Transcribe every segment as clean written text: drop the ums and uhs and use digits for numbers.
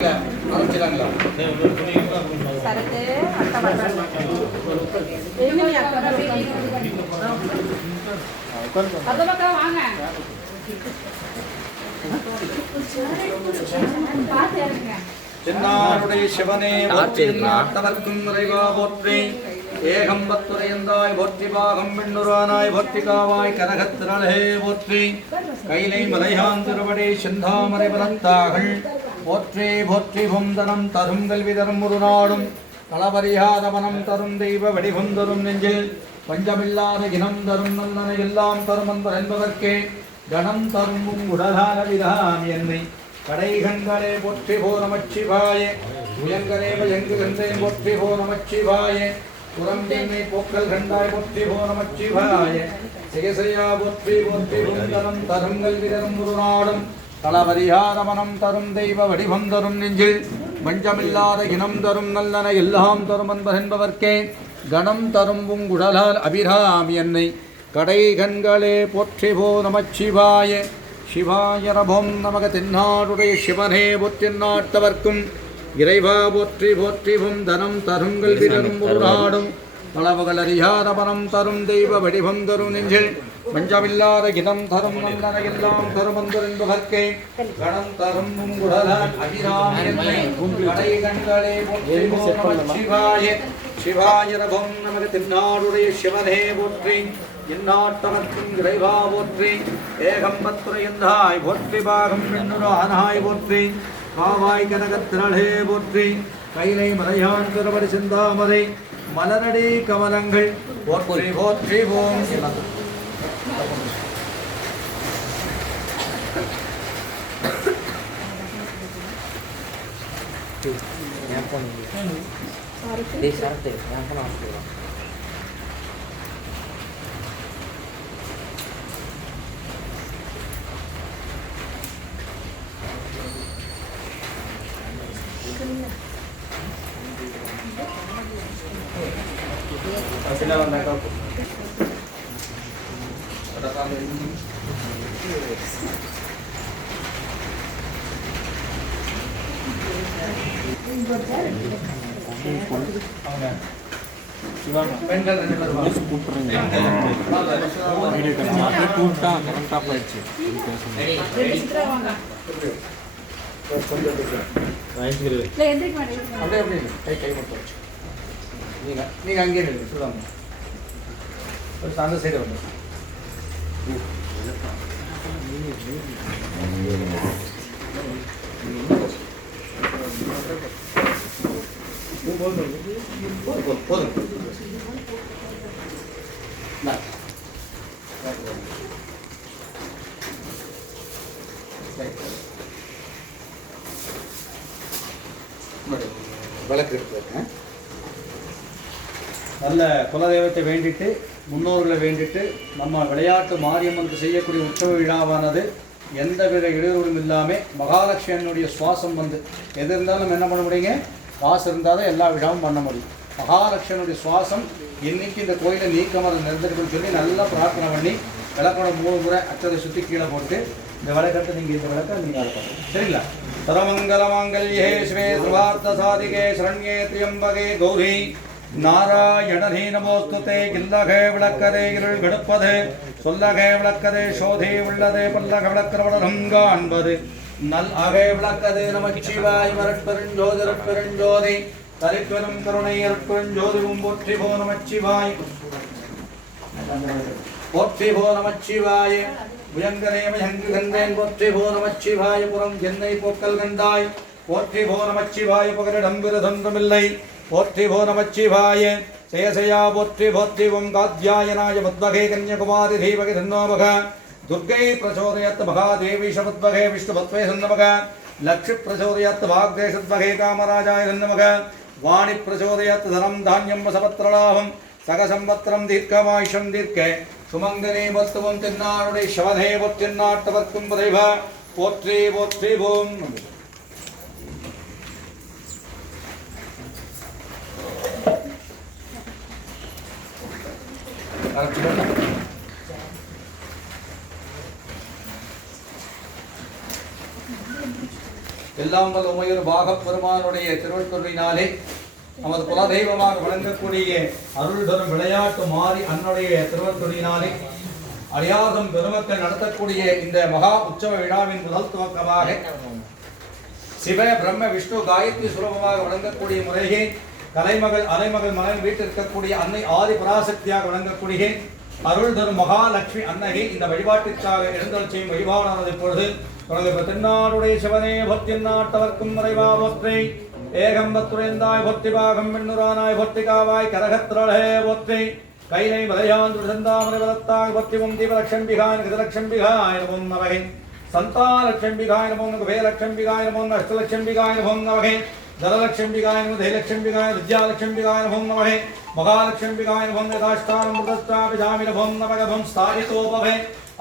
ஆரம்பிச்சிடலாங்களா? சரத்து அக்கா வர்றாங்க. எங்க நீ அக்கா அதோக்கா வாங்க. பாத்து இறங்குங்க. தென்னாடுடைய சிவனே போற்றி, நாட்டவர்க்கும் இறைவா போற்றி, ஏகம்பத்துரையந்தாய் போற்றி, பாகம் வெண்ணுரானாய் போற்றி, காவாய் கனகத்திரளே போற்றி, கைலை மலையான் திருவடி செந்தாமரை பலத்தாகள் போற்றி போற்றி, பொந்தனம் தரும் கல்வி தரும் ஒரு நாடும் களபரியாதவனம் தரும் தெய்வ வடிவந்தரும் நெஞ்சில் பஞ்சமில்லாத இனம் தரும் நல்லனை எல்லாம் தரும் அன்பர் என்பதற்கே கணம் தரும் உடலான விதான் என்னை கடைகண்களே போற்றி போ நமச்சிவாய, உயங்கரே எங்கு கண்டேன் போற்றி போ நமச்சிவாய, புறம் என்னை போக்கல் கண்டாய் போற்றி போ நமச்சிவாய, சிகசையா போற்றி போற்றி, பொந்தனம் தரும் கல்வி தரும் ஒரு நாடும் களபரியாதவனம் தரும் தெய்வ வடிவம் தரும் நெஞ்சில் வஞ்சமில்லாத இனம் தரும் நல்லன எல்லாம் தரும் அன்பர் என்பவர்க்கே கணம் தரும் உங்குடலால் அபிராமி என்னை கடை கண்களே போற்றி போ நமச்சிவாய, சிவாய ரபோம் நமக. தென்னாடுடைய சிவனே போற்றி, நாட்டவர்க்கும் இறைவா போற்றி போற்றி, தனம் தருங்கள் விதரும் ஒரு நாடும் அளவுகள் அறியாத பணம் தரும் தெய்வ வடிவம் தரும் நெஞ்சில் பஞ்சமில்லாத கிதம் தரும் நல்லன எல்லாம் தரும் அன்பர் என்பதற்கே கணம் தரும் உங்குடலால் அபிராமி என்னை கடை கண்களே போற்றி போ நமச்சிவாய, சிவாய ரபோம் நமக. தென்னாடுடைய சிவனே போற்றி, எந்நாட்டவர்க்கும் இறைவா போற்றி, ஏகம்பத்துரையந்தாய் போற்றி, பாகம் வெண்ணுரானாய் போற்றி, காவாய் கனகத்திரளே போற்றி, கைலை மலையான் திருவடி செந்தாமரை மலரடி கமலங்கள் போற்றி போற்றி போம். பெண்கள் ரெண்டு பேரும் அப்படியே கை மட்டும் வச்சு நீங்க அங்கேயே சொல்லாம அந்த சைடு வந்து போதும். விளக்கு எடுத்து நல்ல குலதெய்வத்தை வேண்டிட்டு முன்னோர்களை வேண்டிட்டு நம்ம விளையாட்டு மாரியம்மனுக்கு செய்யக்கூடிய உற்சவ விழாவானது எந்தவித இடையூறும் இல்லாமல் மகாலட்சுமியனுடைய சுவாசம் வந்து எது இருந்தாலும் நம்ம என்ன பண்ண முடியுங்க, காசு இருந்தால் தான் எல்லா விழாவும் பண்ண முடியும். மகாலட்சுமியனுடைய சுவாசம் இன்னைக்கு இந்த கோயிலை நீக்கமரம் நிறந்துட்டுன்னு சொல்லி நல்லா பிரார்த்தனை பண்ணி விளக்கோட 3 முறை அச்சதை சுற்றி கீழே போட்டு இந்த விளக்கத்தை நீங்கள் இந்த விளக்கை நீங்கள் அறுப்போம். சரிங்களா? சரமங்கல மாங்கல்யே ஸ்ரீ சர்வார்த்த சாதிகே சரண்யே திரியம்பகே கௌரி நாராயணனே நமோஸ்துதே. இல்லகே விளக்கதே இருள் கெடுப்பது, சொல்லகே விளக்கதே சோதே உள்ளதே, பல்லக விளக்கிறவடம் காண்பது, நல் அகே விளக்கது நமச்சிவாய் மரட்பெருஞ்சோதி ரட்பெருஞ்சோதி தரிப்பெரும் கருணை அற்பெருஞ்சோதிவும் போற்றி போ நமச்சிவாய், போற்றி போ நமச்சிவாய, புயங்கரே மயங்கு கண்டேன் போற்றி போ நமச்சிவாய, புறம் என்னை போக்கல் கண்டாய் போற்றி போ நமச்சிவாய, புகலிடம் விரதொன்றுமில்லை போற்றி போ நமச்சிவாய, சேசையா போற்றி போற்றி ஓம் காத்யாயனாய மத்வகே கன்யகுமாரி தீபகி தன்னோமக, துர்கை பிரச்சோதயத் மகாதேவி சமத்வகே விஷ்ணுபத்வே சன்னமக, லக்ஷ்மி பிரச்சோதயத் வாக்தேசத்வகே காமராஜாய சன்னமக, வாணி பிரச்சோதயத் தனம் தானியம் வசபத்ரலாபம் சகசம்பத்திரம் தீர்க்கமாயுஷம் தீர்க்க சுமங்கனே வஸ்துவம். தென்னாடுடைய சிவனே போற்றி, நாட்டவர்க்கும் இறைவா போற்றி போற்றி ஓம். எல்லாம் வல்ல உமையூர் பாகப் பெருமானுடைய திருவள்ளுவரினாலே நமது குலதெய்வமாக வழங்கக்கூடிய அருள் தரும் விளையாட்டு மாறி அன்னுடைய திருவள்ளுவரினாலே அடியார்தம் பெருமக்கள் நடத்தக்கூடிய இந்த மகா உற்சவ விழாவின் முதல் துவக்கமாக சிவ பிரம்ம விஷ்ணு காயத்ரி சுலபமாக வழங்கக்கூடிய முறையே கலைமகள் அலைமகள் மகன் வீட்டில் இருக்கக்கூடிய அன்னை ஆதி பராசக்தியாக வழங்கக்கூடிய அருள் தரும் மகாலட்சுமி அன்னையை இந்த வழிபாட்டிற்காக எழுந்தல் செய்யும் வழிபாடானது இப்பொழுது தென்னாடுடைய சிவனே பக்தி நாட்டவர்க்கும் மறைவா போற்றி ஏகம்பத்துறைந்தாய் பொத்தி பாகம் மின்னுரானாய் பொத்திகாவாய் கரகத்ரளே போற்றி கைலை மலையாந்து செந்தாமரை வளத்தாய் பொத்திவும் தீபலட்சம்பிகாய் கிருதலட்சம்பிகாய் நமோம் நவகை சந்தாலட்சம்பிகாய் நமோம் குபேலட்சம்பிகாய் நமோம் அஷ்டலட்சம்பிகாய் நமோம் நவகை தனலட்சம்பிகாய நமோ தைலட்சம்பிகாய வித்யாலட்சம்பிகாய நமோ நமஹ மகாலட்சம்பிகாய நமோ யதாஷ்டானம் பிரதஸ்தாபிஜாமி நமோ நமகபம் ஸ்தாரிதோபவே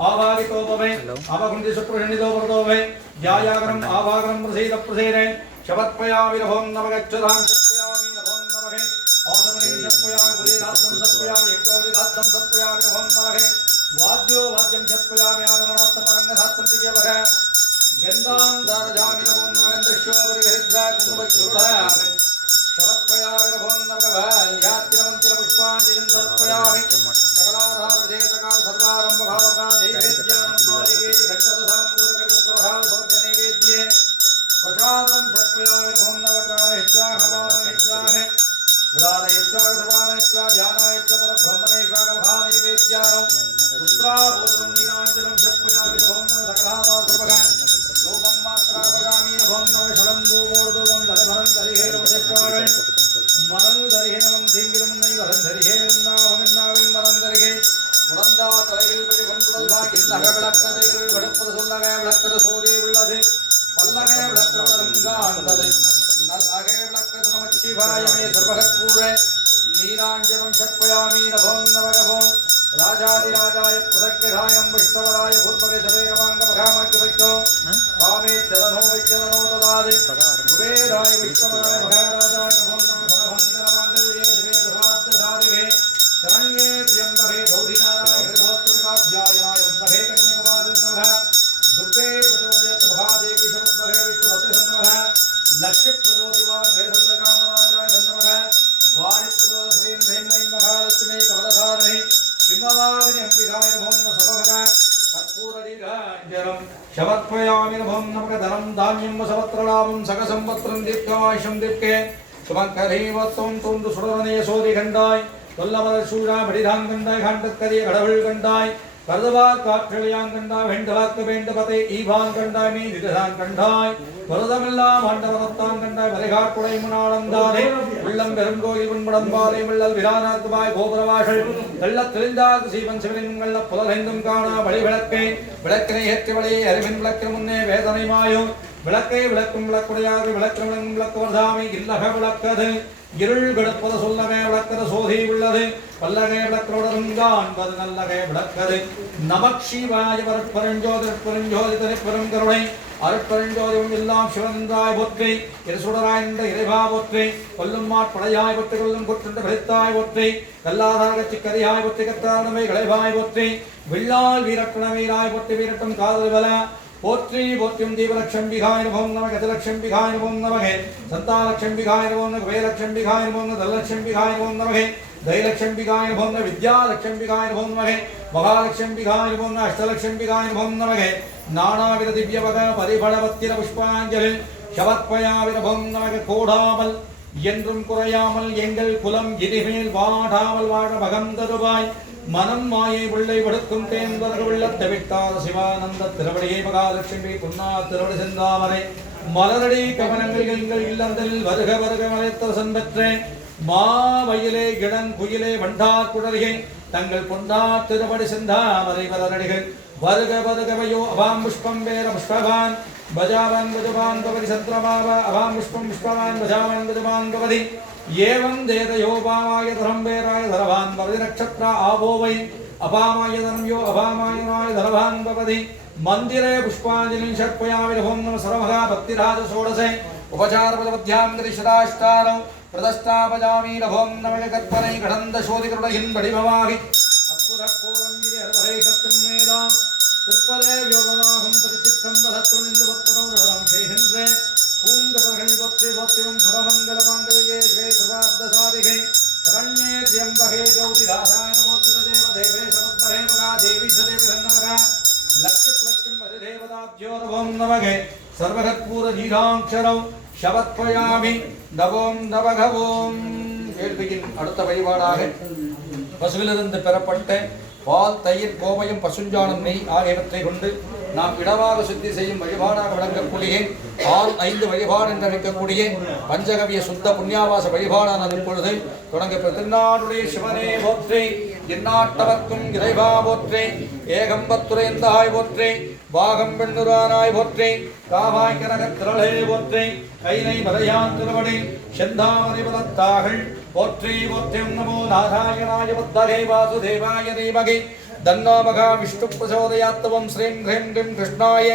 ஆவாகிதோபவே அவகுண்டி சுப்ரஷணிதோ பிரதோபவே ஜாயாகரம் ஆவாகரம் பிரசீத பிரசீதே சவத்பயாமி நமோ நமகச்சுதாம் சத்பயாமி நமோ நமஹ ஆசமனி சத்பயாமி உதயதாத்தம் சத்பயாமி யஜ்ஞோதிதாத்தம் சத்பயாமி நமோ நமஹ வாத்யோ வாத்யம் சத்பயாமி ஆமனாத்தம் அரங்கதாத்தம் திவ்யவக गंधांधारजामि नमो नमः हरिद्रा कुंभचूड़ामि शवत्पयामि नमो नमः यात्रिमंत्र पुष्पांजलिं समर्पयामि सकलाधारजेतकाल सर्वारंभ भावका नैवेद्यानं नारिकेय घट्टरसाम्पूरकल्पत्रभाव स्वर्ग नैवेद्ये प्रसादं षट्पयामि नमो नमः प्राणहित्वाहपानहित्वाहे उदारहित्वागसपानहित्वा ध्यानाहित्व परब्रह्मणेश्वर महानैवेद्यानं पुत्राभोजनं नीराञ्जनं षट्पयामि नमो नमः सकलाधारसर्वगा नीरांजनम षट्पयामी नभों नवगभों राजाधिराजाय प्रसक्तिधायं विष्णवराय भूर्भगे जवेगवांगमघामज्जवैक्यो वामे चरणो वैचरणो ददादि कुबेराय विष्णवराय भगाराजाय नभों नमः सर्वमङ्गलये शिवे सर्वार्थसाधिके शरण्ये त्र्यम्बके गौरीनारायणे हरिभोत्तरकाध्यायनाय उद्भगे कन्यकवादं नमः दुर्गे प्रचोदयत् महादेवी शमुद्भगे विष्णुभते नमः लक्ष्मी प्रचोदिवाग्भे सर्वकामराजाय नमः वाणि प्रचोद श्रीं ह्रीं ऐं महालक्ष्मी कमलधारिणी शिववागिनी अंबिकाय नमो नमः सर्वभगा कर्पूरदीर्घाञ्जनं शवत्पयामि नमो नमः धनं धान्यं सवत्रलाभं सकसंवत्सरं दीर्घायुषं दीर्घे சுமங்கரீவத்தோம் தோன்று சுடரனைய சோதி கண்டாய் தொல்லமலர் சூழா மடிதான் கண்டாய் காண்டற்கரிய கடவுள் கண்டாய் கருதுவார் காற்றெளியான் கண்டாய் வெண்டவாக்கு வேண்டுபதை ஈவான் கண்டாய் மீ திதான் கண்டாய் வருதமெல்லாம் ஆண்டவரத்தான் கண்டாய் வரைகாட்டுடை முன்னாளந்தாரே உள்ளம் பெருங்கோயில் உண்படம்பாலை மிள்ளல் விரானார்க்குவாய் கோபுரவாசல் தெள்ளத் தெளிந்தார்க்கு சீவன் சிவலிங்கள்ள புலரெங்கும் காணா வழி விளக்கை விளக்கினை ஏற்றி வழியை அறிவின் விளக்கு முன்னே வேதனை மாயும் விளக்கை விளக்கும் விளக்குடையாறு விளக்கு விளக்குவர்தாமை இல்லக விளக்கது இருள் விளப்பது சொல்லகை விளக்கது சோதி உள்ளது பல்லகை விளக்குடன் காண்பது நல்லகை விளக்கது நமச்சிவாய பரஞ்சோதி தனிப்பெரும் கருணை அருட்பெருஞ்சோதியும் எல்லாம் சிவனந்தாய் போற்றி இருசுடராய் நின்ற இறைவா போற்றி கொல்லும் மாட்படையாய் போற்றி கொல்லும் கொற்றுண்ட பலித்தாய் போற்றி கல்லாதாகச்சி கரியாய் போற்றி கத்தானவை களைவாய் போற்றி வில்லால் வீரட்டுண வீராய் போற்றி வீரட்டும் காதல் வல போற்றி போற்றியும் தீபலட்சம்பிகாய நமோ நமः கஜலட்சம்பிகாய நமோ நமः சந்தாலட்சம்பிகாய நமோ நமः குபேரலட்சம்பிகாய நமோ நமः தனலட்சம்பிகாய நமோ நமः தைலட்சம்பிகாய நமோ நமः வித்யாலட்சம்பிகாய நமோ நமः மகாலட்சம்பிகாய நமோ நமः அஷ்டலட்சம்பிகாய நமோ நமः நானாவித திவ்யவக பரிபளவத்திர புஷ்பாஞ்சலி ஷவத்பயாவி நமோ நமः கோடாமல் என்றும் குறையாமல் எங்கள் குலம் இனிமேல் வாடாமல் வாழ பகம் தருவாய் மனம் மாயை உள்ளை படுக்கும் தேன்பது உள்ளத்தை விட்டார் சிவானந்த திருவடியை மகாலட்சுமி புன்னா திருவடி செந்தாமரை மலரடி கவனங்கள் எங்கள் இல்லந்தலில் வருக வருக மலைத்த சன்பற்றே மாவயிலே இளன் குயிலே வண்டார் குடலிகை தங்கள் பொன்னா திருவடி செந்தாமரை மலரடிகள் வருக வருகவையோ அவாம் புஷ்பம் வேர புஷ்பவான் பஜாவான் பஜவான் பவதி சந்திரமாவ அவாம் புஷ்பம் புஷ்பவான் பஜாவான் பஜவான் பவதி ஏவம் தேதயோபாமாய தரம் வேராய தரவான் பவதி நட்சத்திர ஆபோவை அபாமாய தனம் யோ அபாமாயனாய தரவான் பவதி மந்திரே புஷ்பாஞ்சலிம் ஷட்பயாமி நமோ நமः சர்வமகா பக்திராஜ ஷோடசே உபசாரபதமத்யாம் கரிஷதாஷ்டாரம் பிரதஸ்தாபஜாமி நமோ நமः கற்பனை கடந்த சோதிகருடையின் வடிவமாகி அற்புதக்கூரம் இது ஹரஹை சத்தியம் மேதாம் சிற்பரே யோகமாகும் பதிச்சித்தம் பலத்துணிந்து பத்மரம் சேகின்றே பூங்கடல்கள் போற்றி போற்றியும் சுரமங்கல மாங்கல்யே ஸ்ரீ சர்வார்த்த शरण्ये त्र्यंबके गौरी धाराय नमोस्तुते देव देवेश पद्महे मगा देवी सदेव नमः लक्ष्यं वसुदेवदाब्जोरवं नमः सर्वगत्पूर धीराक्षरौ शवत्वयामि नवों नवघवों கேள்வியின் அடுத்த வழிபாடாக பசுவிலிருந்து பெறப்பட்ட பால் தயிர் கோமயம் பசுஞ்சாணம் நெய் ஆகியவற்றை கொண்டு நாம் இடமாக சுத்தி செய்யும் வழிபாடாக விளங்கக்கூடிய 5 வழிபாடு என்று அழைக்கக்கூடிய பஞ்சகவிய சுத்த புண்ணியாவாச வழிபாடான இப்பொழுது தொடங்க திருநாடுடைய சிவனே போற்றி எந்நாட்டவர்க்கும் இறைவா போற்றி ஏகம்பத்துரையந்தாய் போற்றி பாகம் பெண்ணுரானாய் போற்றி காவாய் கனகத் திரளே போற்றி கைலை மலையான் திருவடி செந்தாமரை பதத்தாகள் போற்றி போற்றியும் நமோ நாராயணாய புத்தகே வாசுதேவாய தீமகி தன்னோ மகா விஷ்ணு பிரசோதயாத்வம் ஸ்ரீம் ஹ்ரீம் க்ரீம் கிருஷ்ணாய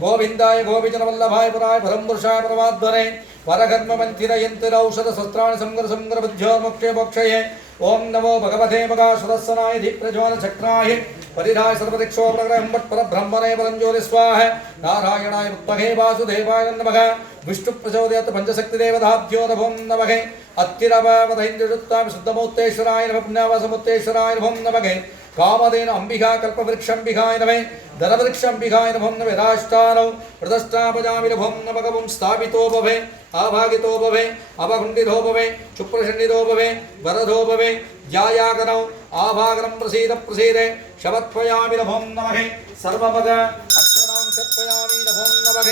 கோவிந்தாய கோபிஜனவல்லபாய புராய பரம்புருஷாய பரமாத்மனே வரகர்ம மந்திர யந்திர ஔஷத சஸ்திராணி சங்கர சங்கர வித்யோர்முக்ஷே மோக்ஷயே ஓம் நமோ பகவதே மகாசுரஸ்வனாய தீப்ரஜ்வால சக்ராய परिराय सर्वदिक्षो प्रग्रहं परब्रह्मणे परंज्योति स्वाहा नारायणाय मुक्तगे वासुदेवाय नमः विष्णु प्रचोदयात् पंचशक्ति देवताभ्यो नमो नमः अत्तिरवावधैन्द्रयुक्तां शुद्धमूर्तेश्वराय नमः पुण्यवासमूर्तेश्वराय नमो नमः कामधेन अंबिका कल्पवृक्षंबिकाय नमः धनवृक्षंबिकाय नमो नमः राष्ट्रानौ प्रदष्टापजामि नमो नमः वं स्थापितो भवे आभागितो भवे अवगुण्डितो भवे चुप्रषण्डितो भवे वरदो भवे ज्यायागनौ आभागनं प्रसीद प्रसीदे शवत्वयामि नमो नमः सर्वमग अक्षरां शत्वयामि नमो नमः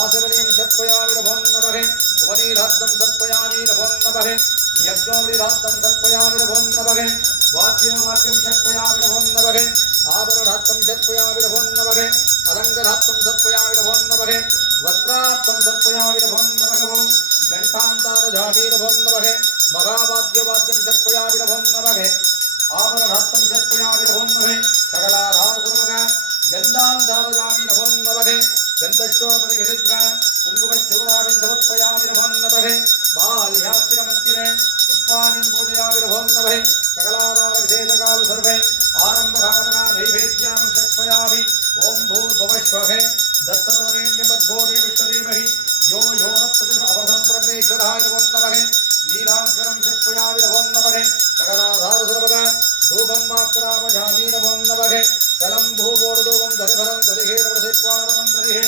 आसमनीं शत्वयामि नमो नमः उपनीरात्तं शत्वयामि नमो नमः यज्ञोपनीरात्तं शत्वयामि नमो नमः वाद्योवाद्यं शत्वयामि नमो नमः आभरणात्तं शत्वयामि नमो नमः अलङ्करात्तं शत्वयामि नमो नमः वस्त्रात्तं शत्वयामि नमो नमः घण्टान्तारजामि नमो नमः महावाद्यवाद्यं शत्वयामि नमो नमः आभरणात्तं शत्वयामि नमो नमः सकलाधारसर्वगा गन्धान्धारयामि नमो नमः गन्धश्वपरिहृद्र कुङ्कुमचूर्णामिं समर्पयामि नमो नमः बाह्यात्तिरमन्दिरे पुष्पाणिं पूजयामि नमो नमः सकलाधारविशेषकाल सर्वे आरम्भकामना नैवेद्यां समर्पयामि ॐ भूर्भुवस्वः दत्तवरेण्यमद्भोरे विश्वदेवहि यो यो न प्रचोदयात् ब्रह्मेश्वराय नमो नमः नीलांकरं समर्पयामि नमो नमः सकलाधारसर्वगा धूपं मात्रापजामि नमो नमः जलं भूवोर्धूपं धरिभरं धरिहेरवसित्वारं धरिहे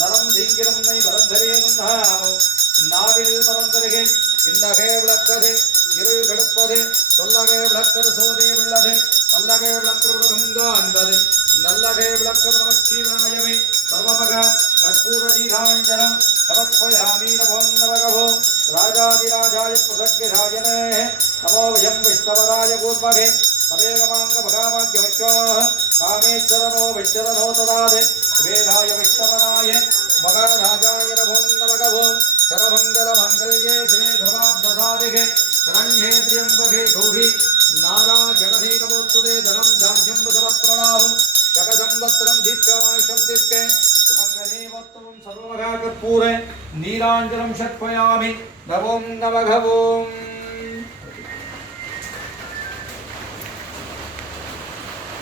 नरं धीङ्गिरं नै भरद्धरे नन्धामो नाविल मरं धरिहे इन्दगे विளக்கதே இருள் கெடுப்பதே சொல்லகே விளக்கது சோதே உள்ளதே பல்லகே விளக்கருடருங்கான்பது நல்லகே விளக்கது நமச்சிவாயமே சர்வமக கற்பூரதீகாஞ்சனம் சமர்ப்பயாமி நமோ நமகவோ ராஜாதிராஜாய பிரசக்திராஜனே நமோ வயம் விஷ்ணவராய கூர்மகே சமேகமாங்க மகாமாக்கியமச்சோः காமேச்சரனோ வைச்சரனோ ததாதே வேதாய விஷ்ணவராய மகராஜாய நமோ நமகவோ சரமங்கலமங்கல்யே சிவே தர்மாப்தசாதிகே शरण्ये त्र्यंबके गौरी नारायणधे नमोस्तुते धनं धान्यं वसवत्प्रणामं शकसंवत्सरं दीर्घमायुषं दीप्ते सुमङ्गले वत्तं सर्वमगा कर्पूरे नीलाञ्जनं षट्पयामि नमो नमः ओम्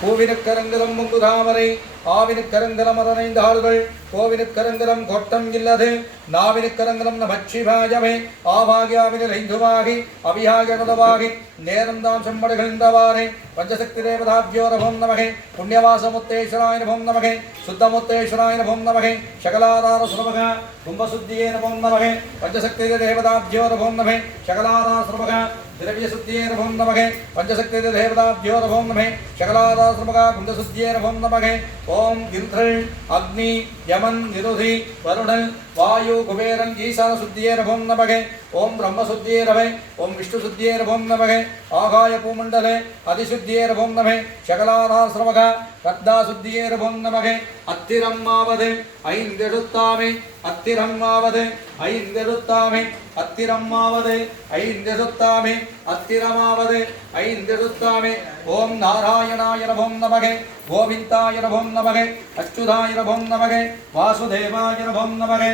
பூவினுக்கரங்கலம் முங்குதாமரை ஆவினுக்கரங்கலம் அரணைந்தாள்கள் கோவினுக்கரங்கலம் கொட்டம் இல்லது நாவினுக்கரங்கலம் நமச்சிவாயமே ஆவாகியாவினில் ஐந்துவாகி அபியாகி நேரம் தாம் செம்மடுகின்றவாறே பஞ்சசக்தி தேவதாபியோ நமோ நமகே புண்ணியவாசமுத்தேஸ்வராய நமோ நமகே சுத்தமுத்தேஸ்வராய நமோ நமகே சகலாதார சுரமக கும்பசுத்தியே நமோ நமகே பஞ்சசக்தி தேவதாபியோ நமோ நமகே சகலாதார சுரமக द्रव्यशुद्धिये नमो नमः पंचशक्ति देवताभ्यो नमो नमः शकलादाश्रमका कुंडशुद्धिये नमो नमः ओम गिरिधर अग्नि यमन निरुधि वरुणन वायु कुबेरन ईशान शुद्धिये नमो नमः ओम ब्रह्म शुद्धिये नमः ओम विष्णु शुद्धिये नमो नमः आकाय भूमंडले अधिशुद्धिये नमो नमः शकलादाश्रमका कद्दा शुद्धिये नमो नमः अत्तिरम्मावदे ऐंदेडुत्तामे अत्तिरम्मावदे ऐंदेडुत्तामे अत्तिरम्मावदे ऐंदेडुत्तामे अत्तिरमावदे ऐंदेडुत्तामे ओम नारायणाय नमो नमः गोविन्दाय नमो नमः अच्युताय नमो नमः वासुदेवाय नमो नमः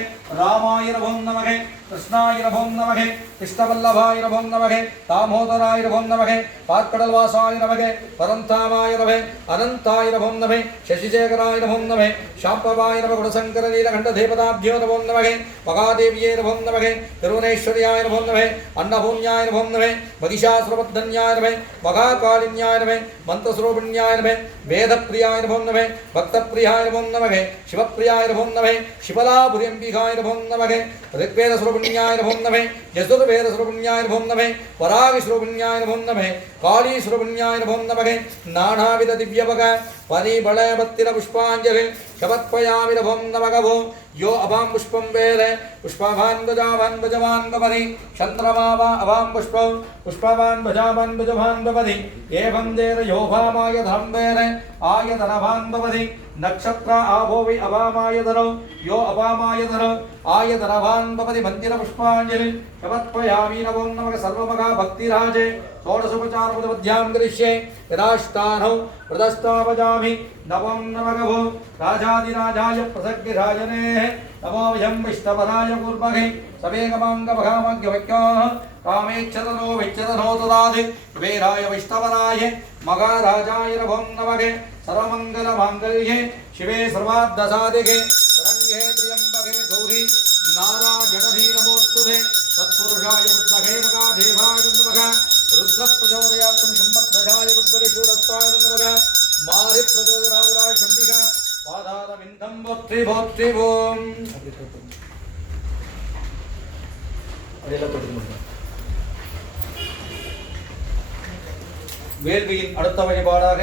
रामाय नमो नमः कृष्णाय नमो नमः कृष्णवल्लभाय नमो नमः दामोदराय नमो नमः पार्कडलवासाय नमः परन्तामाय नमः अनंताय नमो नमः शशिशेखराय नमो नमः शाम्भवाय नमः गुणशंकर नीलकण्ठदेवताभ्यो नमो नमः महादेव्ये नमो नमः तिरुवनेश्वर्याय नमो नमः अन्नपूर्णाय नमो नमः महिषासुरमर्दन्याय नमः महाकालिन्याय नमः मंत्रस्वरूपिण्याय नमः वेदप्रियाय नमो नमः भक्तप्रियाय नमो नमः शिवप्रियाय नमो नमः शिवलापुर्यम्बिकाय नमो नमः ऋग्वेदस्वरूपिण्याय नमो नमः यजुर्वेदस्वरूपिण्याय नमो नमः वरागिस्वरूपिण्याय नमो नमः कालीस्वरूपिण्याय नमो नमः नानाविध दिव्यवग परिबलवत्तिर पुष्पाञ्जलि शपत्पयामि नमो नमः यो अभां पुष्पं वेद पुष्पवान् भजावान् भवति चन्द्रमा वा अभां पुष्पं पुष्पवान् भजावान् भवति एवं देव यो भामाय धनं वेद आयतनवान् भवति नक्षत्र आभो वै अभामायतनो यो अभामायतनो आयतनवान् भवति मन्दिर पुष्पाञ्जलि शपत्पयामि नमो नमः सर्वमगा भक्तिराजे षोडशोपचारपदमध्यां करिष्ये यदाष्टानौ प्रदस्तापजामि नमो नमः राजाधिराजाय प्रसग्गिराजनेः नमोऽयं विष्णवराय कुर्महे सवेगमाङ्गमघामग्यवक्याः कामेच्छतनो विच्छतनो ददाति कुबेराय विष्णवराय मघाराजाय नमो नमः सर्वमङ्गलमाङ्गल्ये शिवे सर्वार्धसाधिके शरण्ये त्र्यम्बके गौरी नारायणधीर नमोस्तुते सत्पुरुषाय बुद्धहे मगाधेवाय नमः रुद्रप्रचोदयात्तं सम्मद्ध्वजाय बुद्धगे शूलस्ताय नमः मारि प्रचोदराजराय शम्भिका पादारविन्दं भोत्रि भोत्रि ओम् வேள்வியின் அடுத்த வழிபாடாக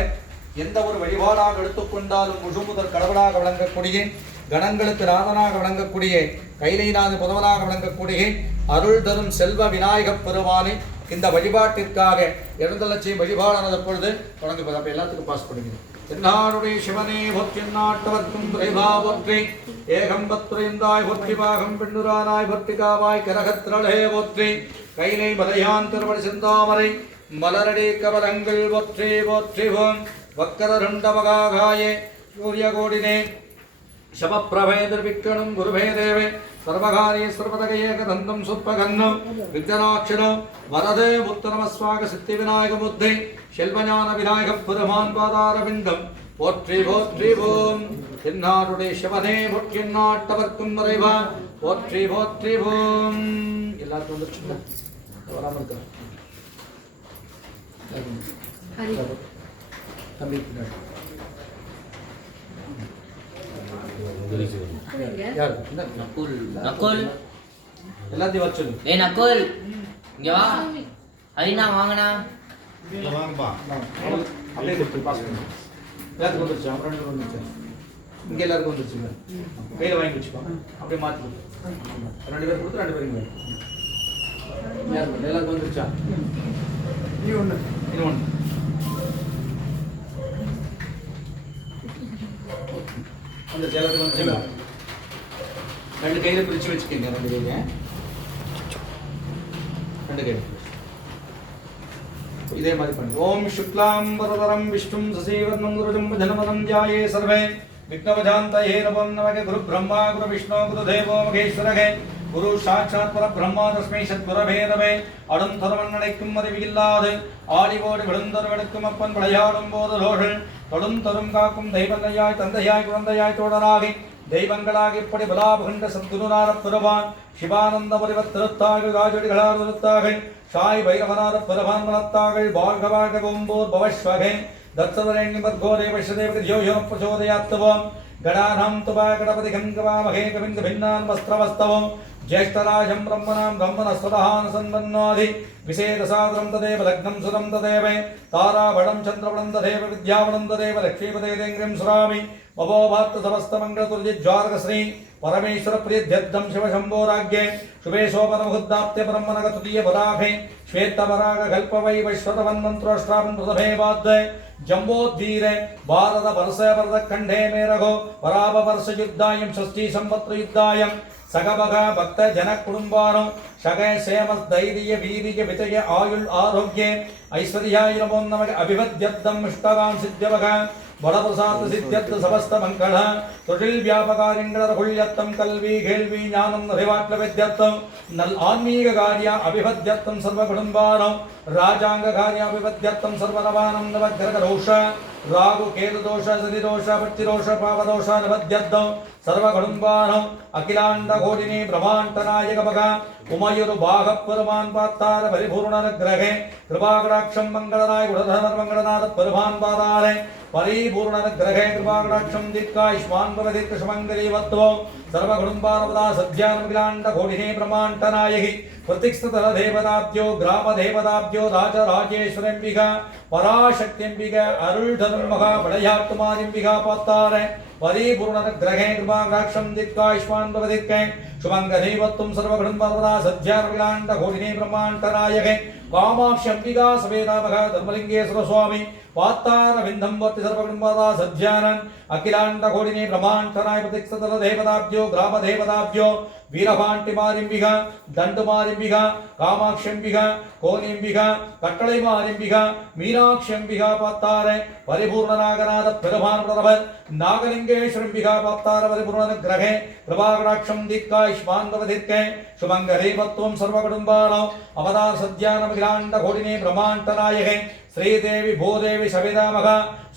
எந்த ஒரு வழிபாடாக எடுத்துக்கொண்டாலும் முழுமுதல் கடவுளாக விளங்கக்கூடிய கணங்களுக்கு நாதனாக விளங்கக்கூடிய கைலைநாத புதவனாக விளங்கக்கூடிய அருள் தரும் செல்வ விநாயகப் பெருமானை இந்த வழிபாட்டிற்காக 2 லட்சம் வழிபாடானது பொழுது தொடங்குவது. அப்ப எல்லாத்துக்கும் பாஸ் பண்ணுங்க. தென்னாடுடைய சிவனே போற்றி நாட்டவர்க்கும் துறைவா போற்றி ஏகம்பத்துறைந்தாய் போற்றி பாகம் பெண்ணுரானாய் போற்றி காவாய் கரகத்திரளே போற்றி கைலை மலையான் திருவடி செந்தாமரை மலரடி கவலங்கள் போற்றி போற்றி ஓம் வக்கரருண்டமகாகாயே சூரியகோடினே शमप्रभेदर्विक्रमं गुरुभे देवे सर्वकार्ये सर्वतगे एकदन्तं सुप्पगन्नो विघ्नाक्षरो वरदे उत्तरमस्वाग सिद्धिविनायक बुद्धि शिल्पज्ञान विनायक पुरमान् पादारविन्दं போற்றி போற்றி ஓம் தென்னாடுடைய சிவனே போற்றி நாட்டவர்க்கும் இறைவா போற்றி போற்றி ஓம். எல்லாருக்கும் வந்துருச்சுங்களா? வராமல் இருக்கா? தம்பி எல்லாத்தையும் வர சொல்லு. ஏய் நக்குல் இங்க வா. ஹரினா வாங்கண்ணா. அப்படியே கொடுத்து பாஸ் பண்ணு. எல்லாத்துக்கும் வந்துருச்சு. அப்புறம் 2 வந்துருச்சு. இங்க எல்லாருக்கும் வந்துருச்சுங்க. கையில வாங்கி வச்சுக்கோ. அப்படியே மாத்தி கொடு. 2 பேர் கொடுத்து 2 பேர் இங்க. எல்லாருக்கும் வந்துருச்சா? இன்னொன்னு. அந்த சேலத்துக்கு வந்துருச்சுங்களா? 2 கையில பிரிச்சு வச்சுக்கோங்க. 2 கையில 2 கையில இதே மாதிரி பண்ணு. ஓம் சுக்லாம் வரதரம் விஷ்ணும் சசிவர்ணம் குருஜம் ஜனமனம் ஜாயே சர்வே விக்னவஜாந்தயே நமோ நமக. குரு பிரம்மா குரு விஷ்ணு குரு தேவோ மகேஸ்வரகே குரு சாட்சாத் பரபிரம்மா தஸ்மை சத்குரவே நமே. அடும் தருமன் அறிவில்லாது ஆடிவோடு விழுந்தொருவெடுக்கும் அப்பன் விளையாடும் போது ரோஷன் தொடும் தரும் காக்கும் தெய்வங்கையாய் தந்தையாய் குழந்தையாய் தோழராகி தெய்வங்களாக இப்படி பலாபகண்ட சத்குருநாத பெருமான் சிவானந்த பரிவர் திருத்தாகள் ராஜடிகளார் திருத்தாகள் சாய் பைரவநாத பெருமான் மனத்தாகள் வாழ்க வாழ்க கோம்போர் பவஸ்வகே தத்தவரேங்கிமத் கோதே வைஷ்ணதேவதி ஜோயோ பிரச்சோதயாத்வம் கணானாம் துபா கணபதி கங்கவாமகே கவிந்த பின்னான் வஸ்திரவஸ்தவம் ज्येष्ठराजं ब्रह्मणां ब्रह्मणस्वतहान सन्वन्नोधि विशेषसादरं तदेव लग्नं सुरं तदेव ताराबलं चन्द्रबलं तदेव विद्याबलं तदेव लक्ष्मीपदेदेङ्ग्रिं सुरामि मवोभात्त समस्तमङ्गलतुर्यज्वार्गश्री परमेश्वर प्रियध्यद्धं शिवशम्भोराज्ञे शुभे शोभनमुहुद्दाप्ते ब्रह्मणगतुतीय पराभे श्वेतपराग कल्पवै वैश्वतवन्मन्त्रोष्ट्रावन् प्रथमे वाद्ये जम्बोद्धीरे भारत वर्ष वरदखण्डे मेरघो परापवर्ष युद्धायं षष्ठी संवत्सर युद्धायं सगभग भक्त जन कुटुंबानो शगय सेम धैर्य वीर्य विजय आयुल आरोग्य ऐश्वर्याय नमो नमः अभिवद्यद्धं इष्टदान सिद्ध्यवग வடபிரசாத சித்தியர்த்த சமஸ்த மங்கள தொழில் வியாபகாரியங்கள குள்யத்தம் கல்வி கேள்வி ஞானம் நிறைவாற்ற வித்தியர்த்தம் நல் ஆன்மீக காரிய அபிவத்தியர்த்தம் சர்வ குடும்பானம் ராஜாங்க காரிய அபிவத்தியர்த்தம் சர்வரவானம் நவக்கிரக தோஷ ராகு கேது தோஷ சதி தோஷ பட்சி தோஷ பாவ தோஷ நிவத்தியர்த்தம் சர்வ குடும்பானம் அகிலாண்ட கோடினி பிரமாண்ட நாயக மக உமயுரு பாக பெருமான் பார்த்தார பரிபூர்ண கிரகே கிருபாகடாட்சம் மங்களநாய் குடதனர் மங்களநாத பெருமான் பாதாரே பரிபூர்ண கிரகே கிருபாகடாட்சம் தீர்க்காயுஷ்மான் பவதி கிருஷ்மங்கலி வத்துவம் சர்வ குடும்பானவதா சத்யானம் அகிலாண்ட கோடினி பிரமாண்ட நாயகி பிரதிஷ்டதர தேவதாப்தியோ கிராம தேவதாப்தியோ ராஜ ராஜேஸ்வரம்பிகா பராசக்தியம்பிக அருள் தரும் மகா விளையாட்டுமாரிம்பிகா பார்த்தாரே பரிபூர்ண கிரகே கிருபாகடாட்சம் தீர்க்காயுஷ்மான் பவதி சுமங்கதேவத்துவம் சர்வ குடும்பானவதா சத்யானம் அகிலாண்ட கோடினி பிரமாண்ட நாயகி காமாட்சி அம்பிகா சவேதாமக தர்மலிங்கேஸ்வர சுவாமி வாத்தார விந்தம் வர்த்தி சர்வகுடும்பாதா சத்யானன் அகிலாண்ட கோடினி பிரமாண்டனாய் பிரதிஷ்டதர தேவதாப்தியோ கிராம தேவதாப்தியோ வீரபாண்டிமாரிம்பிகா தண்டுமாரிம்பிகா காமாட்சியம்பிகா கோனியம்பிகா கட்டளைமாரிம்பிகா மீனாட்சியம்பிகா பார்த்தாரே பரிபூர்ணநாகநாத பெருமான் பிரதமர் நாகலிங்கேஸ்வரம்பிகா பார்த்தார பரிபூர்ண கிரகே பிரபாகடாட்சம் தீர்க்காயுஷ்மான் பவதிர்க்கே சுமங்கரேவத்துவம் சர்வகுடும்பானம் அவதார சத்யானம் அகிலாண்ட கோடினி பிரமாண்ட நாயகே श्रीदेवी भूदेवी सवितामह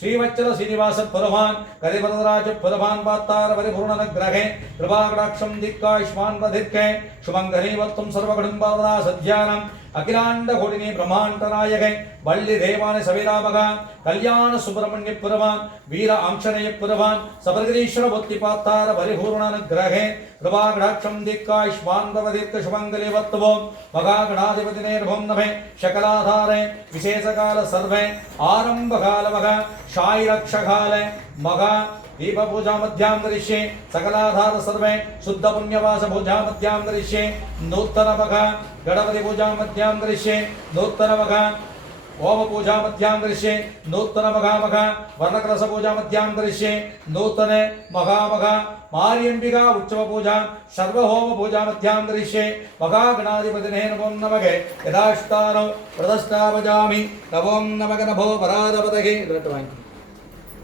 श्रीवत्सल श्रीनिवास परमान करिवरदराज परमान पातार परिपूर्ण ग्रहे कृपाकटाक्षं दीर्घायुष्मान् प्रदीर्घे शुभंगरीवत्वं सर्वकुटुम्बावदा सद्यानम् अखिलांड कोटिनी ब्रह्मांड नायके वल्ली देवानि सवितामह कल्याण सुब्रह्मण्य परमान वीर आंशनेय परमान सबरगिरीश्वर भक्ति पातार परिपूर्ण ग्रहे कृपाकटाक्षं दीर्घायुष्मान् प्रदीर्घ शुभंगरीवत्वं महागणाधिपति निर्भं नमे शकलाधारे विशेषकाल सर्वे आरंभ काल मगा शाई रक्षकाल मगा दीप पूजा मध्यां दृश्ये सकलाधार सर्वे शुद्ध पुण्यवास पूजा मध्यां दृश्ये नूतन मगा गणपति पूजा मध्यां दृश्ये नूतन मगा ओम पूजा मध्यां दृश्ये नूतन मगा मगा वर्णकलश पूजा मध्यां दृश्ये नूतन मगा मगा मार्यंबिका उत्सव पूजा सर्वहोम पूजा मध्यां दृश्ये मगा गणाधिपतिने नमो नमः यदाष्टानो प्रदष्टावजामि नमो नमः नभो पराधपतये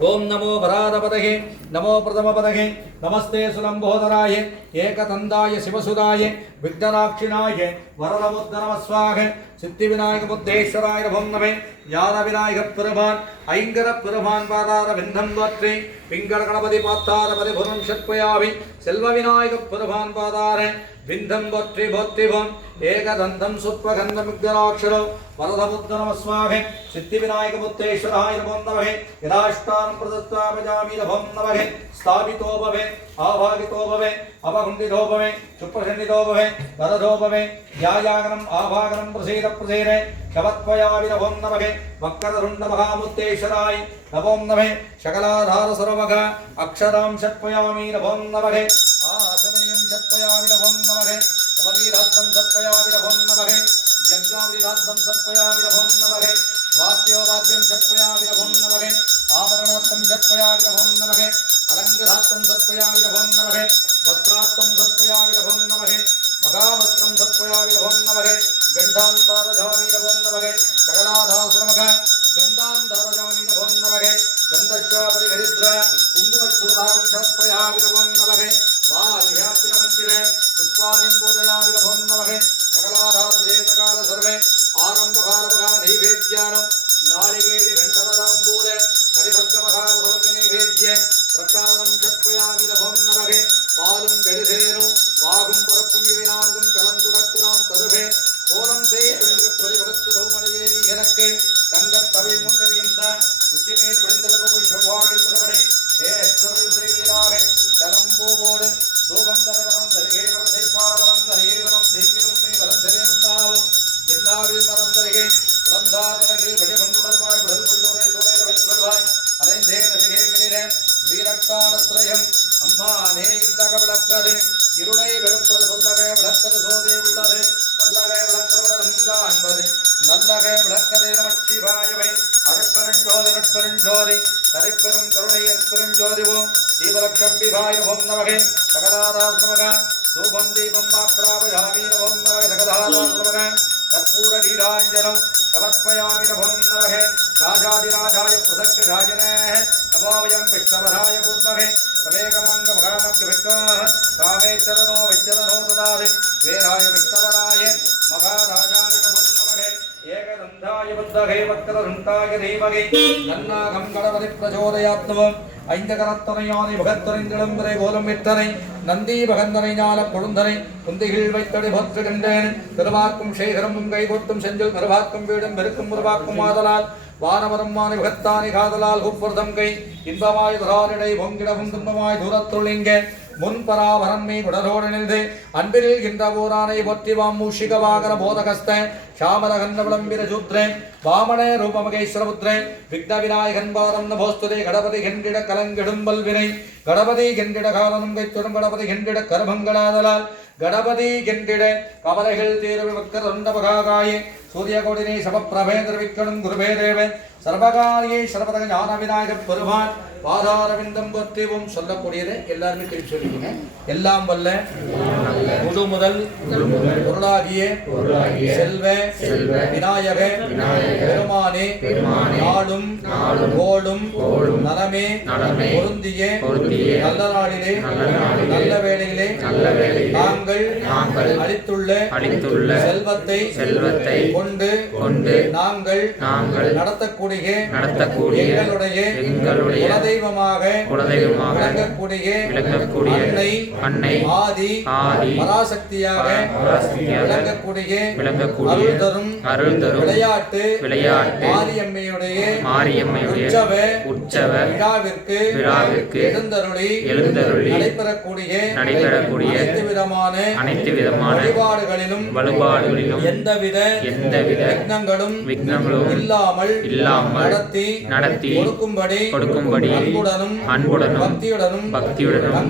ओम नमो वराधपतये नमो प्रथमपतये नमस्ते सुलंबोदराय एकदंताय शिवसुदाय विघ्नराक्षिणाय वरदमुद्गणमस्वाह सिद्धिविनायक बुद्धेश्वराय नमो नमः ज्ञानविनायक परमान ऐंगर परमान पादार विंधं वत्रे पिंगल गणपति पातार परिभुरं षट्पयामि सेल्व विनायक परमान पादार विंधं वत्रे भक्तिभं एकदंतं सुत्वगंधं विघ्नराक्षरो वरदमुद्गणमस्वाह सिद्धिविनायक बुद्धेश्वराय नमो नमः यदाष्टानं प्रदत्तापजामि नमो नमः स्थापितो भवे आभागितो भवे अपकुण्डितो भवे सुप्रसन्नितो भवे वरदो भवे ध्यायागनम् आभागनं प्रसीद प्रसीदे शवत्वयामि नमो नमः वक्रतुण्ड महामुत्तेश्वराय नमो नमः शकलाधार सर्वमग अक्षरां षट्पयामि नमो नमः आसमनीयं षट्पयामि नमो नमः उपनीराद्धं षट्पयामि नमो नमः यज्ञावलीराद्धं षट्पयामि नमो नमः वाद्योवाद्यं षट्पयामि नमो नमः आभरणार्थं षट्पयामि नमो नमः अलङ्कृतार्थं षट्पयामि नमो नमः वस्त्रार्थं षट्पयामि नमो नमः मगावस्त्रं षट्पयामि नमो नमः गन्धान्तारजामि नमो नमः सकलाधासुरमग गन्धान्तारजामि नमो नमः गन्धश्वापरिहरिद्र कुङ्कुमच्छुरधामं षट्पयामि नमो नमः बाह्यातिरमन्दिरे पुष्पादिं पूजयामि नमो नमः सकलाधारविशेषकाल सर्वे आरम्भकालमगा नैवेद्यानं नारिकेलि घण्टरदाम्बूले हरिभद्रमहावसर्गनैवेद्ये प्रक्षालनं षट्पयामि नमो नमः पालुं गडिधेनु पागुं परपुं युविनाङ्गुं कलन्तु रक्तुनां तरुभे கோலம் செய்துமடையேறி எனக்கு தங்கத் தமிழ் முண்டவிந்த உச்சிநீர் குடிந்தளவு செவ்வாழி திருவடை ஏற்றீராக தலம்பூவோடு தூபம் தரவரம் தருகேரவ செய்ப்பாளவரம் தரேரவம் செய்கிலும் நீ மறந்தரேந்தாவும் என்னாவில் மறந்தருகே பிறந்தாதரகில் வெடிமண்டுடல்வாய் உடல் கொள்ளுரை சூழலை வைத்துள்வாய் அலைந்தே நதிகே கிளிரே வீரட்டானத்ரயம் அம்மா அனே இல்லக விளக்கது இருளை வெளுப்பது சொல்லவே விளக்கது சோதே உள்ளது நல்லகே விளக்கருடன்பது நல்லகே விளக்கதே நமச்சிவாயவை அருட்பெருஞ்சோதி தரிப்பெரும் கருணை அற்பெருஞ்சோதிவோம் தீபலட்சம்பிகாய ஓம் நமகே சகலாதாசமக தூபம் தீபம் மாத்ராபயாமி ஓம் நமக சகலாதாசமக கற்பூர நீராஞ்சனம் समर्पयामि नमो नमः राजाधिराजाय प्रसक्तराजने नमो वयं विष्णवराय पूर्वहे तमेकमङ्गमहामग्गविष्णोः कामेश्वरनो विच्चरनो ददाति वीराय विष्णवराय महाराजाय नमो नमः एकदन्धाय बुद्धहे वक्रदन्ताय धीमहि तन्नागं गणपति प्रचोदयात्मम् ஐந்தகரத்தனையானை பகத்தனைந்திடம்பரை கோலம் விட்டனை நந்தி பகந்தனை ஞான கொழுந்தனை குந்திகள் வைத்தடி பற்று கண்டேன் திருவாக்கும் சேகரமும் கைகொட்டும் செஞ்சல் மறுவாக்கும் வீடும் பெருக்கும் உருவாக்கும் ஆதலால் வானவரம் மானை பகத்தானை காதலால் குப்புர்தம் கை இன்பமாய் துரானிடை பொங்கிடவும் துன்பமாய் தூரத்துள்ளிங்க முன்பராவரன்மை குடரோடு நின்று அன்பில் கின்ற ஊரானை பொற்றிவாம் மூஷிகவாகர போதகஸ்த ஷாமலகன்ன விளம்பிர சூத்ரே வாமனே ரூபமகேஸ்வரபுத்ரே விக்ன விநாயகன் பாதம் நபோஸ்துதே கணபதி கெண்டிட கலங்கிடும்பல் வினை கணபதி கெண்டிட காலனும் கைத்துடும் கணபதி கெண்டிட கருமங்களாதலால் கணபதி கெண்டிட கவலைகள் தீர்வு வக்கரண்டபகாகாயே சூரியகோடினை சமப்பிரபேதர் விக்கணும் குருபே தேவன் சர்வகாரியை சர்வதக ஞான விநாயகப் பெருமான் பாதாரவிந்தம் பற்றிவும் சொல்லக்கூடியது எல்லாருமே திருப்பி சொல்லிக்கங்க. எல்லாம் வல்ல முழு முதல் பொருளாகிய செல்வ விநாயக பெருமானே நாடும் கோளும் நலமே பொருந்திய நல்ல நாளிலே நல்ல வேளையிலே நாங்கள் அளித்துள்ள செல்வத்தை கொண்டு நாங்கள் நடத்தக்கூடிய எங்களுடைய குலதெய்வமாக விளங்கக்கூடிய அன்னை ஆதி பராசக்தியாக விளங்கக்கூடிய அருள் தரும் விளையாட்டு மாரியம்மையுடைய உற்சவ விழாவிற்கு எழுந்தருளி நடைபெறக்கூடிய அனைத்து விதமான வழிபாடுகளிலும் எந்தவித விக்னங்களும் இல்லாமல் நடத்தி கொடுக்கும்படி அன்புடனும் பக்தியுடனும்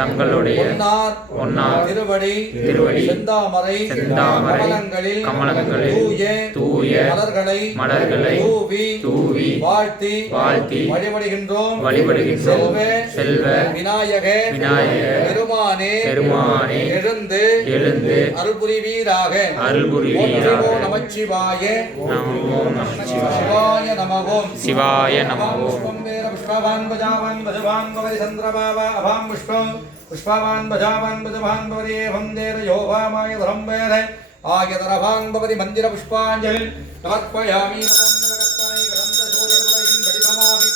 தங்களுடைய பொன்னார் திருவடி செந்தாமரை கமலங்களில் தூய மலர்களை தூவி வாழ்த்தி வழிபடுகின்றோம் செல்வ விநாயக பெருமானே எழுந்து அருள் புரிவீராக நமச்சிவாய சிவாய நமவோம் पुष्पवान् भजावान् भजवान् भवति चन्द्रभावा अभां पुष्पं पुष्पवान् भजावान् भजवान् भवति एवं देवयो भामाय धरं वेद आयतरभां भवति मन्दिरपुष्पाञ्जलिं समर्पयामि नमो नमः ग्रन्थसूर्यकुलयं गडिभमावि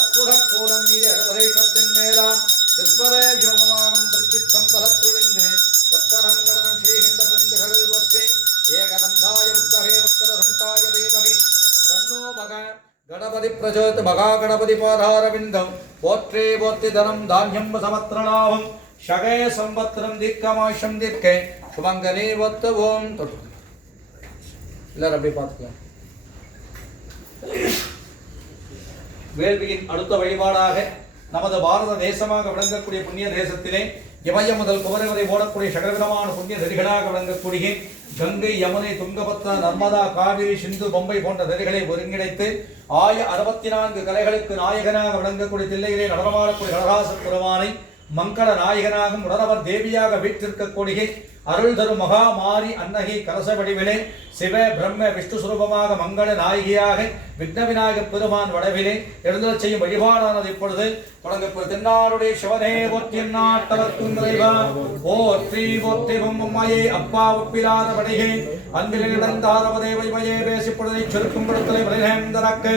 अद्भुतकोलं वीर्यहरधरैकत्तिन्मेलां तिस्परे व्योमवागं त्रिचित्तं बलत्तुलिन्दे सत्परङ्गणं श्रीहिन्दपुङ्गहल्वत्ति एकदन्धाय बुद्धहे वक्रदन्ताय धीमहि तन्नो मग गणपति प्रचोदयात् महागणपति पादारविन्दं पोत्रे पोत्ति धनं धान्यं समत्रलाभं शगे संवत्सरं दीर्घमायुष्यं दीर्घे सुमंगले वत्त ओम தொட்டு எல்லாரும் அப்படியே பார்த்துக்கலாம். வேள்வியின் அடுத்த வழிபாடாக நமது பாரத தேசமாக விளங்கக்கூடிய புண்ணிய தேசத்திலே இமயம் முதல் குமரி வரை ஓடக்கூடிய சகலவிதமான புண்ணிய நதிகளாக விளங்கக்கூடிய கங்கை யமுனை துங்கபத்ரா நர்மதா காவிரி சிந்து பொம்பை போன்ற நதிகளை ஒருங்கிணைத்து 64 கலைகளுக்கு நாயகனாக விளங்கக்கூடிய தில்லையிலே நடனமாடக்கூடிய கடகாச பெருமானை மங்கள நாயகனாகவும் உடனவர் தேவியாக வீற்றிருக்கக்கூடிய அருள் தரும் மகா மாரி அன்னகி கலச வடிவிலே சிவ பிரம்ம விஷ்ணு சுரூபமாக மங்கள நாயகியாக விக்ன விநாயக பெருமான் வடவிலே எழுந்தருளச் செய்யும் வழிபாடானது இப்பொழுது தொடங்கப்படும். தென்னாடுடைய சிவனே போற்றி நாட்டவர்க்கும் இறைவா போற்றி போற்றி பொம்மையே அப்பா ஒப்பிலாத படையே அன்பில் இடந்தாரவதேவைமையே பேசிப்படுதை சுருக்கும் படுத்தலை மலைநேந்தரக்கு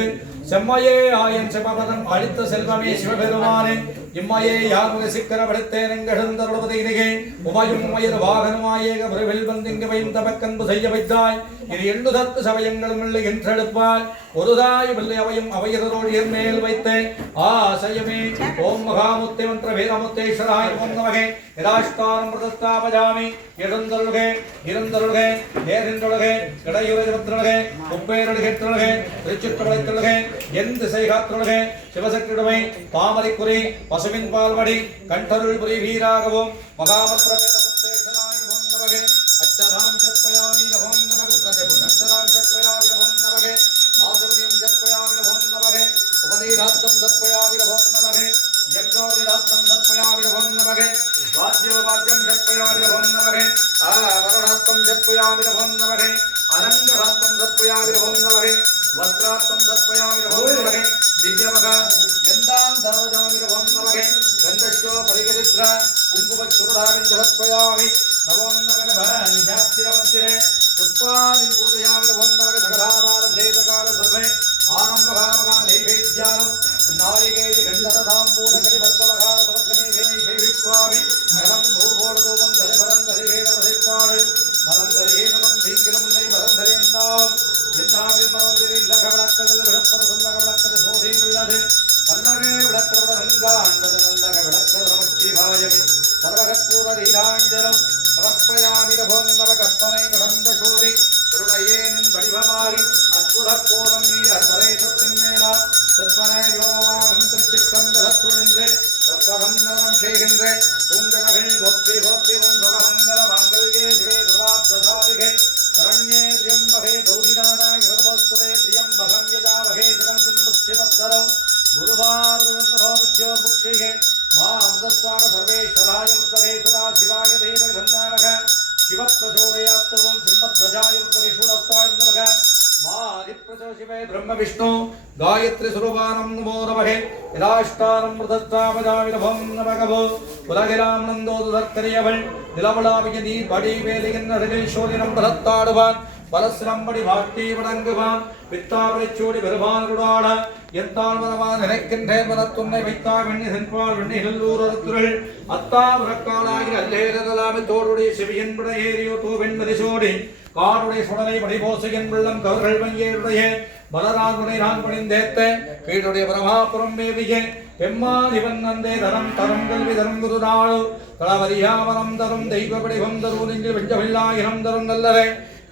செம்மையே ஆயன் சிவபதம் அளித்த செல்வமே சிவபெருமானே இம்மையே யார் சிக்கர படுத்தேன் எங்கெழுந்தருளவதையிலே உமையும் உமையர் வாகனமாயேக விரைவில் வந்திங்கு வைந்த பக்கன்பு செய்ய வைத்தாய் இது 8 சமயங்களும் இல்லை என்றெடுப்பால் ஒருதாய் வெள்ளை அவையும் அவையதரோடு என் மேல் வைத்தேன் ஆசயமே ஓம் மகாமுத்தே மந்திர வேதமுத்தேஸ்வராய ஓம் நமகே நிராஷ்டாரம் பிரதஸ்தாபஜாமி எழுந்தருள்கே இருந்தருள்கே நேரின்றொழுகே இடையுவதிரொழுகே முப்பேரொழுகேற்றொழுகே திருச்சிற்றொழுகே என் திசை காற்றொழுகே சிவசக்தியுடமை தாமரைக்குறி பசுவின் பால்வடி கண்டருள் புரி வீராகவும் மகாமந்திர வேதமுத்தேஸ்வராய ஓம் நமகே அச்சராம் சத்பயாமி ஓம் நமகே அச்சராம் சத்பயாமி ஓம் நமகே ஆசவரியம் சத்பயாமி ஓம் நமகே உபநீராத்தம் சத்பயாமி ஓம் நமகே யக்ஞோனிராத்தம் சத்பயாமி ஓம் நமகே வாத்யோபாத்யம் சத்பயாமி ஓம் நமகே வரடாத்தம் சத்பயாமி ஓம் நமகே அரங்கராத்தம் தத்பயாமி நமோ நமகே வஸ்திராத்தம் தத்பயாமி நமோ நமகே திவ்யமக கந்தாம் தாவஜாமி நமோ நமகே கந்தஸ்யோ பரிகரித்ர குங்குமச்சுருடாவின் தத்பயாமி நமோ நமக நிஜாத்திரமந்திரே புஷ்பாதி பூஜயாமி நமோ நமக சகலாதார தேசகால சர்வே ஆரம்பகாரமகா நைவேத்யானம் நாயகேதி கண்டதாம்பூலகடி வர்த்தவகால சமர்க்கனே வினை கைவிக்வாமி கலம் நூர்வோடு தூபம் தரிபரம் தரிவேதவதைப்பாடு மரம் தரிகேதனம் தீங்கிலும் நை மரம் தரியன்னாம் என்னாவில் மறந்தில் இல்லக விளக்கதில் விடப்பட சொல்லக விளக்கது சோதை உள்ளது பல்லகே விளக்கட ரங்காண்டது நல்லக விளக்கது நமச்சிவாயமி சர்வகற்பூர லீலாஞ்சலம் சமர்ப்பயாமி ரபோம் நவ கற்பனை கடந்த சோதி திருடையேனின் வடிவமாறி அற்புத கோலம் மீது அற்பரேசத்தின் மேலா செற்பனை யோகமாகும் திருச்சிற்கம் பலத்துணின்று சற்பகம் நலம் செய்கின்ற உங்கலகள் போற்றி போற்றி ஓம் சரமங்கல மங்கல்யே சிவே சதாப்தசாதிகே சரண்யே திரியம்பகே கௌரிநாதாய சர்வோஸ்துதே திரியம்பகம் யஜாவகே சிரங்கும் புஷ்டிபத்தரோ குருவார்குருந்தரோ வித்யோ புக்ஷிகே மா அமிர்தஸ்வாக சர்வேஸ்வராய உத்தரே சதா சிவாய தேவ சந்தானக சிவப்பிரச்சோதயாத்தவம் சிம்மத்வஜாய உத்தரே சூரஸ்தாய நமக மாதிப்ரச்சோ சிவே பிரம்ம விஷ்ணு காயத்ரி சுரூபானம் நமோ நமகே யதாஷ்டானம் மிருதத்வாமஜாமி நமம் நமகவோ உலகிலாம் நந்தோது தற்கரியவள் நிலவளாவிய நீர் படி வேலியின் அருகேஸ்வரினம் பலத்தாடுவான் பலசிரம்படி வாட்டி வணங்குவான் வித்தாவரைச்சூடி பெருமானுடாட எத்தால் மனவான் நினைக்கின்றேன் மனத்துன்னை வைத்தா வெண்ணி சென்பால் வெண்ணிகல்லூரத்துள் அத்தா உரக்காலாகி அல்லேரலாமி தோடுடைய செவியன் விட ஏறியோ தூ வெண்மதி சோடி காடுடைய சுடலை படிபோசையன் வெள்ளம் கவர்கள் வங்கியுடைய பலராகுனை நான் பணிந்தேத்த கீழுடைய பிரமாபுரம் மேவியே பெம்மான் இவன் நந்தே தரம் தரம் கல்வி தரும் குருநாடு களவரியாமரம் தரும் தெய்வ படிவம் தரும் நெஞ்சு வெஞ்சவில்லாயிரம் தரும் நல்லரே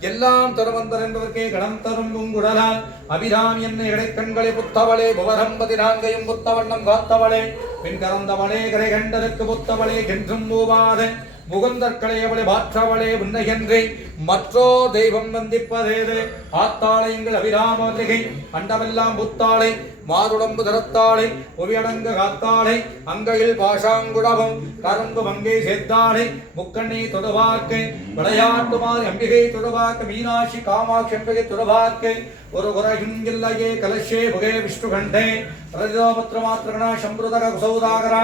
எல்லாம் தருவந்தர் என்பதற்கே கடம் தரும் பூங்குடலால் அபிராமி என்னை இடைக்கண்களை புத்தவளே புவரம்பதி நான்கையும் புத்தவண்ணம் காத்தவளே பின் கறந்தவளே கரை கண்டருக்கு புத்தவளே என்றும் மூவாத முகந்தற்களையவளை மாற்றவளே உன்னையன்றி மற்றோ தெய்வம் வந்திப்பதேது ஆத்தாளை எங்கள் அபிராமல்லிகை அண்டமெல்லாம் புத்தாளை மாதுடம்பு தரத்தாளை புவியடங்க காத்தாளை அங்கையில் பாஷாங்குடவும் கரும்பு மங்கை சேர்த்தாளை முக்கண்ணி தொடுவாக்கு விளையாட்டுமாறு அம்பிகை தொடுவாக்கு மீனாட்சி காமாட்சி அம்பிகை தொடுவாக்கு ஒரு குறையும் இல்லையே கலஷே புகே விஷ்ணு கண்டே ரஜோபத்ர மாத்திரகணா சம்பிருதக குசௌதாகரா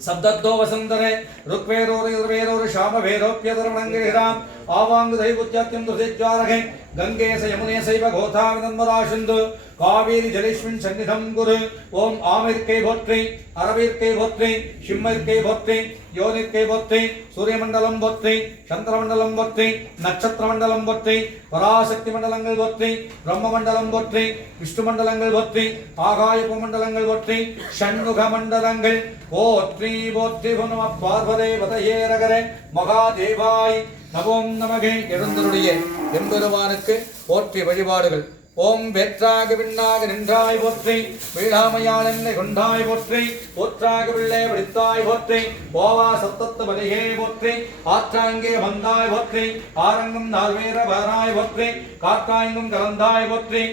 சப்தத்தோ வசந்தரே ருக்வேரோரு யஜுர்வேரோரு சாமவேதோப்யதர்மணங்கிராம் ஆவாங்கு தைபுத்யாத்யம் துர்ஜாரகே கங்கேச யமுனேசைவ கோதாவினன்மதா சிந்து காவேரி ஜலேஸ்மின் சந்நிதம் குரு ஓம் ஆமிர்க்கை போற்றி அரவிற்கை போற்றி சிம்மர்க்கை போற்றி யோனிற்கை போற்றி சூரியமண்டலம் போற்றி சந்திரமண்டலம் போற்றி நட்சத்திர மண்டலம் போற்றி பராசக்தி மண்டலங்கள் போற்றி பிரம்ம மண்டலம் போற்றி விஷ்ணு மண்டலங்கள் போற்றி ஆகாய மண்டலங்கள் போற்றி ஷண்முக மண்டலங்கள் போற்றி போற்றி நம பார்வதே பதயேரகரே மகாதேவாய் நமோம் நமகே எழுந்தருடைய எம்பெருமானுக்கு போற்றி வழிபாடுகள் ஓம் வெற்றாக விண்ணாக நின்றாய் போற்றி வீழாமையால் என்னை கொண்டாய் போற்றி போற்றாக பிள்ளை வடித்தாய் போற்றி போவா சத்தத்து வலிகே போற்றி ஆற்றாங்கே வந்தாய் போற்றி ஆரங்கும் நால்வேர பாராய் போற்றி காற்றாய்ங்கும் கலந்தாய் போற்றி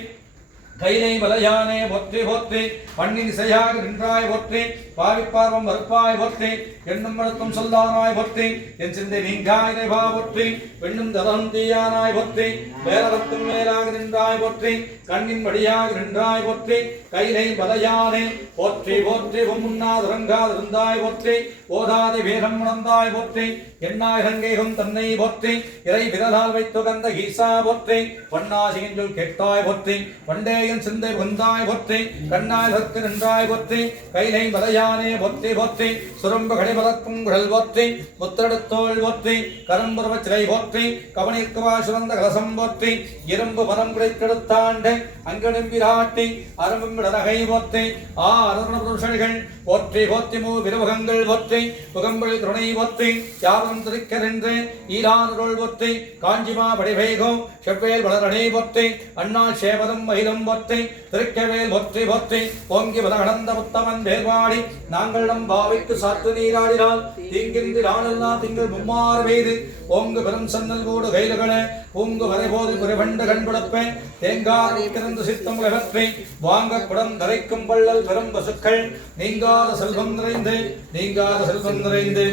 கைலை மலையானே போற்றி போற்றி பண்ணின் இசையாக நின்றாய் போற்றி பாவிப்பார்வம் வறுப்பாய் போற்றி எண்ணும் மழுத்தும் சொல்லானாய் போற்றி என் சிந்தை நீங்காய் நைவா போற்றி பெண்ணும் தரந்தியானாய் போற்றி வேரத்தும் மேலாக நின்றாய் போற்றி கண்ணின் வழியாக நின்றாய் போற்றி கைலை மலையானே போற்றி போற்றி முன்னாதிருந்தாய் போற்றி ஓதாதி வேதம் உணர்ந்தாய் போற்றி எண்ணாய் ரங்கேகம் தன்னை போற்றி இறை விரலால் வைத்து கந்த ஈசா போற்றி வண்ணாசியஞ்சொல் கேட்டாய் போற்றி வண்டேயன் சிந்தை வந்தாய் போற்றி கண்ணாய் சத்து நின்றாய் போற்றி கைலை மலையானே போற்றி போற்றி சுரம்பு கடிமலக்கும் குழல் போற்றி முத்தெடுத்தோள் போற்றி கரும்புருவ சிலை போற்றி கவனிக்கவா சுரந்த கலசம் போற்றி இரும்பு மரம் கிடைத்தெடுத்தாண்டு அங்கனும் விராட்டி அரும்பும் இடநகை போற்றி அருண புருஷர்கள் போற்றி போற்றி மூ விருமுகங்கள் போற்றி புகம்பொழி துணை போற்றி யாரும் திருக்கரென்று ஈரானுருள் போற்றி காஞ்சிமா படிவேகோ செவ்வேல் வளரணை போற்றி அண்ணாள் சேவதம் மயிலும் போற்றி திருக்கவேல் போற்றி போற்றி ஓங்கி வளகடந்த புத்தமன் வேர்வாடி நாங்களிடம் பாவைக்கு சாத்து நீராடினால் தீங்கின்றி நாளெல்லாம் திங்கள் மும்மாறு மீது ஓங்கு பெரும் சன்னல் கூடு கைலுகளே பூங்கு வரைபோது குறைவண்டு கண்புடப்பேன் தேங்காய் திறந்து சித்தம் உலகத்தை வாங்க குடம் தரைக்கும் பள்ளல் பெரும் பசுக்கள் நீங்காத செல்வம் நிறைந்து நீங்காத செல்வம் நிறைந்து